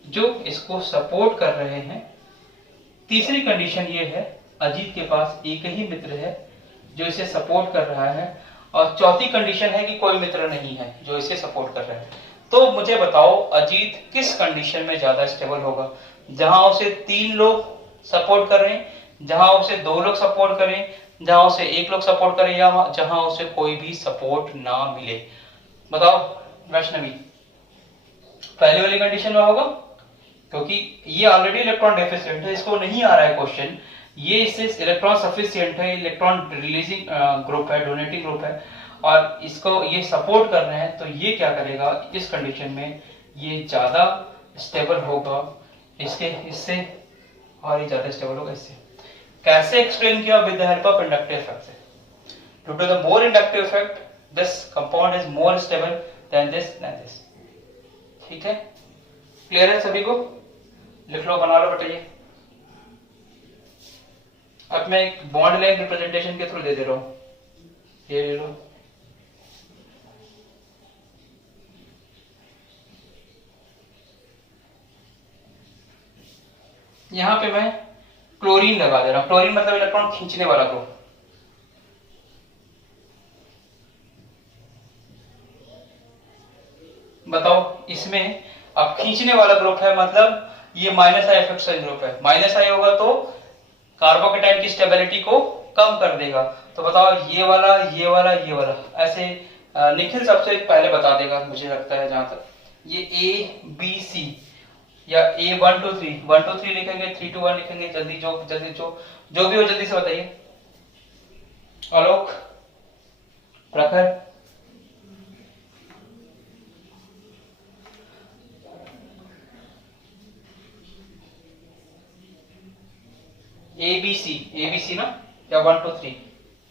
जो इसको सपोर्ट कर रहे हैं। तीसरी कंडीशन ये है अजीत के पास एक ही मित्र है जो इसे सपोर्ट कर रहा है, और चौथी कंडीशन है कि कोई मित्र नहीं है जो इसे सपोर्ट कर रहा है। तो मुझे बताओ अजीत किस कंडीशन में ज्यादा स्टेबल होगा, जहां उसे 3 लोग सपोर्ट कर रहे हैं, जहां उसे 2 लोग सपोर्ट करें, जहां उसे 1 लोग सपोर्ट करें, या जहां उसे कोई भी सपोर्ट ना मिले। बताओ वैष्णवी, पहली वाली कंडीशन में होगा, क्योंकि ये ऑलरेडी इलेक्ट्रॉन डेफिशिएंट है, इसको नहीं आ रहा है क्वेश्चन। ये इससे इलेक्ट्रॉन सफिशिएंट है, इलेक्ट्रॉन रिलीजिंग ग्रुप है, डोनेटिंग ग्रुप है, और इसको ये सपोर्ट कर रहे हैं। तो ये क्या करेगा इस कंडीशन में, ये ज्यादा स्टेबल होगा इससे और ये ज्यादा स्टेबल होगा इससे। कैसे एक्सप्लेन किया? With the help of inductive effect से। Due to the more inductive effect this compound is more stable than this. ठीक है, क्लियर है सभी को? लिख लो, बना लो बेटा। ये अब मैं एक बॉन्ड लाइन रिप्रेजेंटेशन के थ्रू दे दे रहा हूं, ये ले लो। यहां पे मैं क्लोरीन लगा दे रहा हूं। क्लोरीन मतलब इलेक्ट्रॉन खींचने वाला ग्रुप। बताओ इसमें अब खींचने वाला ग्रुप है, मतलब ये माइनस आई इफेक्ट ग्रुप है। माइनस आई होगा तो कार्बोकेटाइन की स्टेबिलिटी को कम कर देगा। तो बताओ ये वाला, ये वाला, ये वाला, ऐसे निखिल सबसे पहले बता देगा मुझे लगता है। जहां तक ये ए बी सी या ए 1 2 3 1 2 3 लिखेंगे, 3 2 1 लिखेंगे। जल्दी जो भी हो जल्दी से बताइए। आलोक, प्रखर, एबीसी ना, या 1 2 3।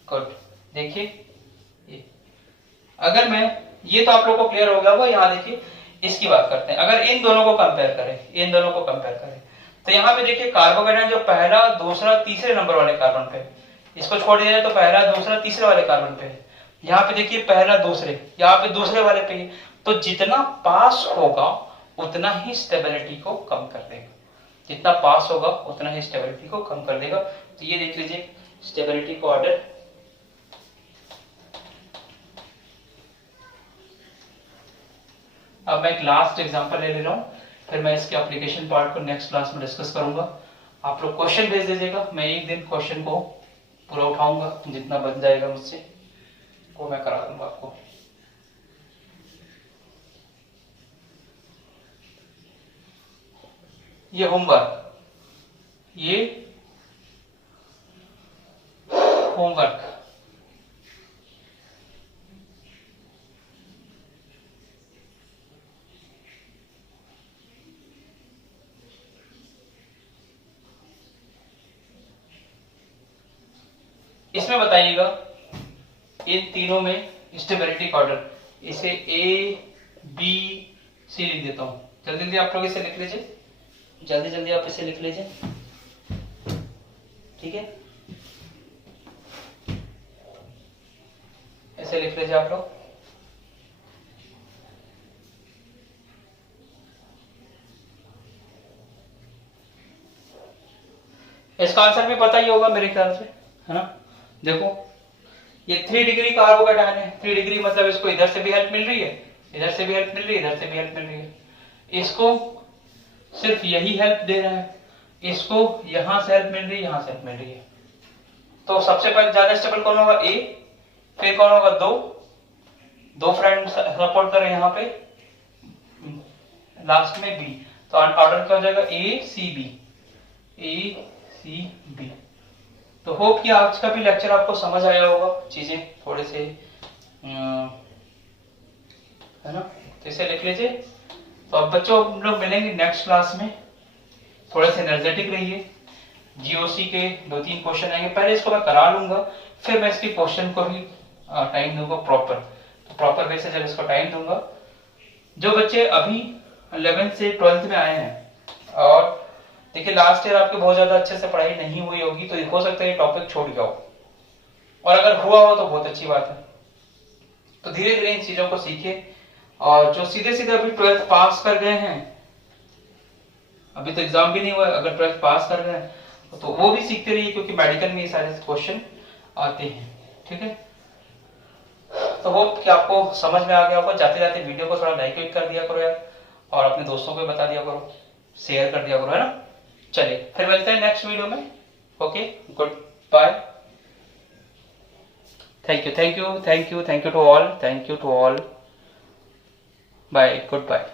गुड। देखिए अगर मैं, ये तो आप लोगों को क्लियर हो गया होगा। यहाँ देखिए इसकी बात करते हैं। अगर इन दोनों को कंपेयर करें, तो यहाँ पे देखिए कार्बोकेटाइन जो पहला, दूसरा, तीसरे नंबर वाले कार्बन पे, इसको छोड़ दिया जाए तो पहला, दूसरा, तीसरे वाले कार्बन पे। यहाँ पे देखिए पहला, दूसरे, यहाँ पे दूसरे वाले पे। तो जितना पास होगा उतना ही स्टेबिलिटी को कम कर देगा। जितना पास होगा उतना ही स्टेबिलिटी को कम कर देगा। तो ये देख लीजिए स्टेबिलिटी को ऑर्डर। अब मैं एक लास्ट एग्जांपल ले रहा हूँ, फिर मैं इसके एप्लीकेशन पार्ट को नेक्स्ट क्लास में डिस्कस करूंगा। आप लोग क्वेश्चन भेज दीजिएगा, मैं एक दिन क्वेश्चन को पूरा उठाऊंगा, जितना बन जाएगा मुझसे वो मैं करा दूंगा आपको। ये होमवर्क, ये होमवर्क, इसमें बताइएगा इन तीनों में स्टेबिलिटी ऑर्डर, इसे ए बी सी लिख देता हूं। जल्दी जल्दी आप लोग इसे लिख लीजिए, जल्दी जल्दी आप इसे लिख लीजिए, ठीक है, ऐसे लिख लीजिए आप लोग। इसका आंसर भी पता ही होगा मेरे ख्याल से, है ना। देखो ये 3 डिग्री कार्बोकैटायन है, 3 डिग्री मतलब इसको इधर से भी हेल्प मिल रही है, इधर से भी हेल्प मिल रही है, इधर से भी हेल्प मिल रही है। इसको सिर्फ यही हेल्प दे रहा है, इसको यहां से हेल्प मिल रही है, यहां से हेल्प मिल रही है। तो सबसे पहले ज्यादा स्टेबल कौन होगा? ए, फिर कौन होगा? दो फ्रेंड सपोर्ट कर रहे हैं यहाँ पे, लास्ट में बी। तो ऑर्डर क्या हो जाएगा? ए सी बी, ए सी बी। तो होप कि आज का भी लेक्चर आपको समझ आया होगा, चीजें थोड़े से है ना। तो इसे लिख लीजिए। तो अब बच्चों हम लोग मिलेंगे नेक्स्ट क्लास में, थोड़े से एनर्जेटिक रहिए। जीओसी के 2-3 क्वेश्चन आएंगे, पहले इसको मैं करा लूंगा, फिर मैं इसके क्वेश्चन को भी टाइम दूंगा प्रॉपर। तो प्रॉपर वे से जब इसको टाइम दूंगा, जो बच्चे अभी 11th से 12th में आए हैं और देखिए लास्ट ईयर आपके बहुत ज्यादा अच्छे से पढ़ाई नहीं हुई होगी, तो हो सकता है ये टॉपिक छूट गया हो, और अगर हुआ हो तो बहुत अच्छी बात है। तो धीरे धीरे इन चीजों को सीखिए। और जो सीधे सीधे अभी 12th पास कर गए हैं, अभी तो एग्जाम भी नहीं हुआ, अगर 12th पास कर गए तो वो भी सीखते रहिए, क्योंकि मेडिकल में ये सारे क्वेश्चन आते हैं, ठीक है। तो वो कि आपको समझ में आ गया होगा। जाते जाते वीडियो को थोड़ा लाइक कर दिया करो यार, और अपने दोस्तों को बता दिया करो, शेयर कर दिया करो, है ना। चलिए फिर मिलते हैं नेक्स्ट वीडियो में। Okay, goodbye. Thank you, thank you, thank you, thank you to all, thank you to all, bye, good bye.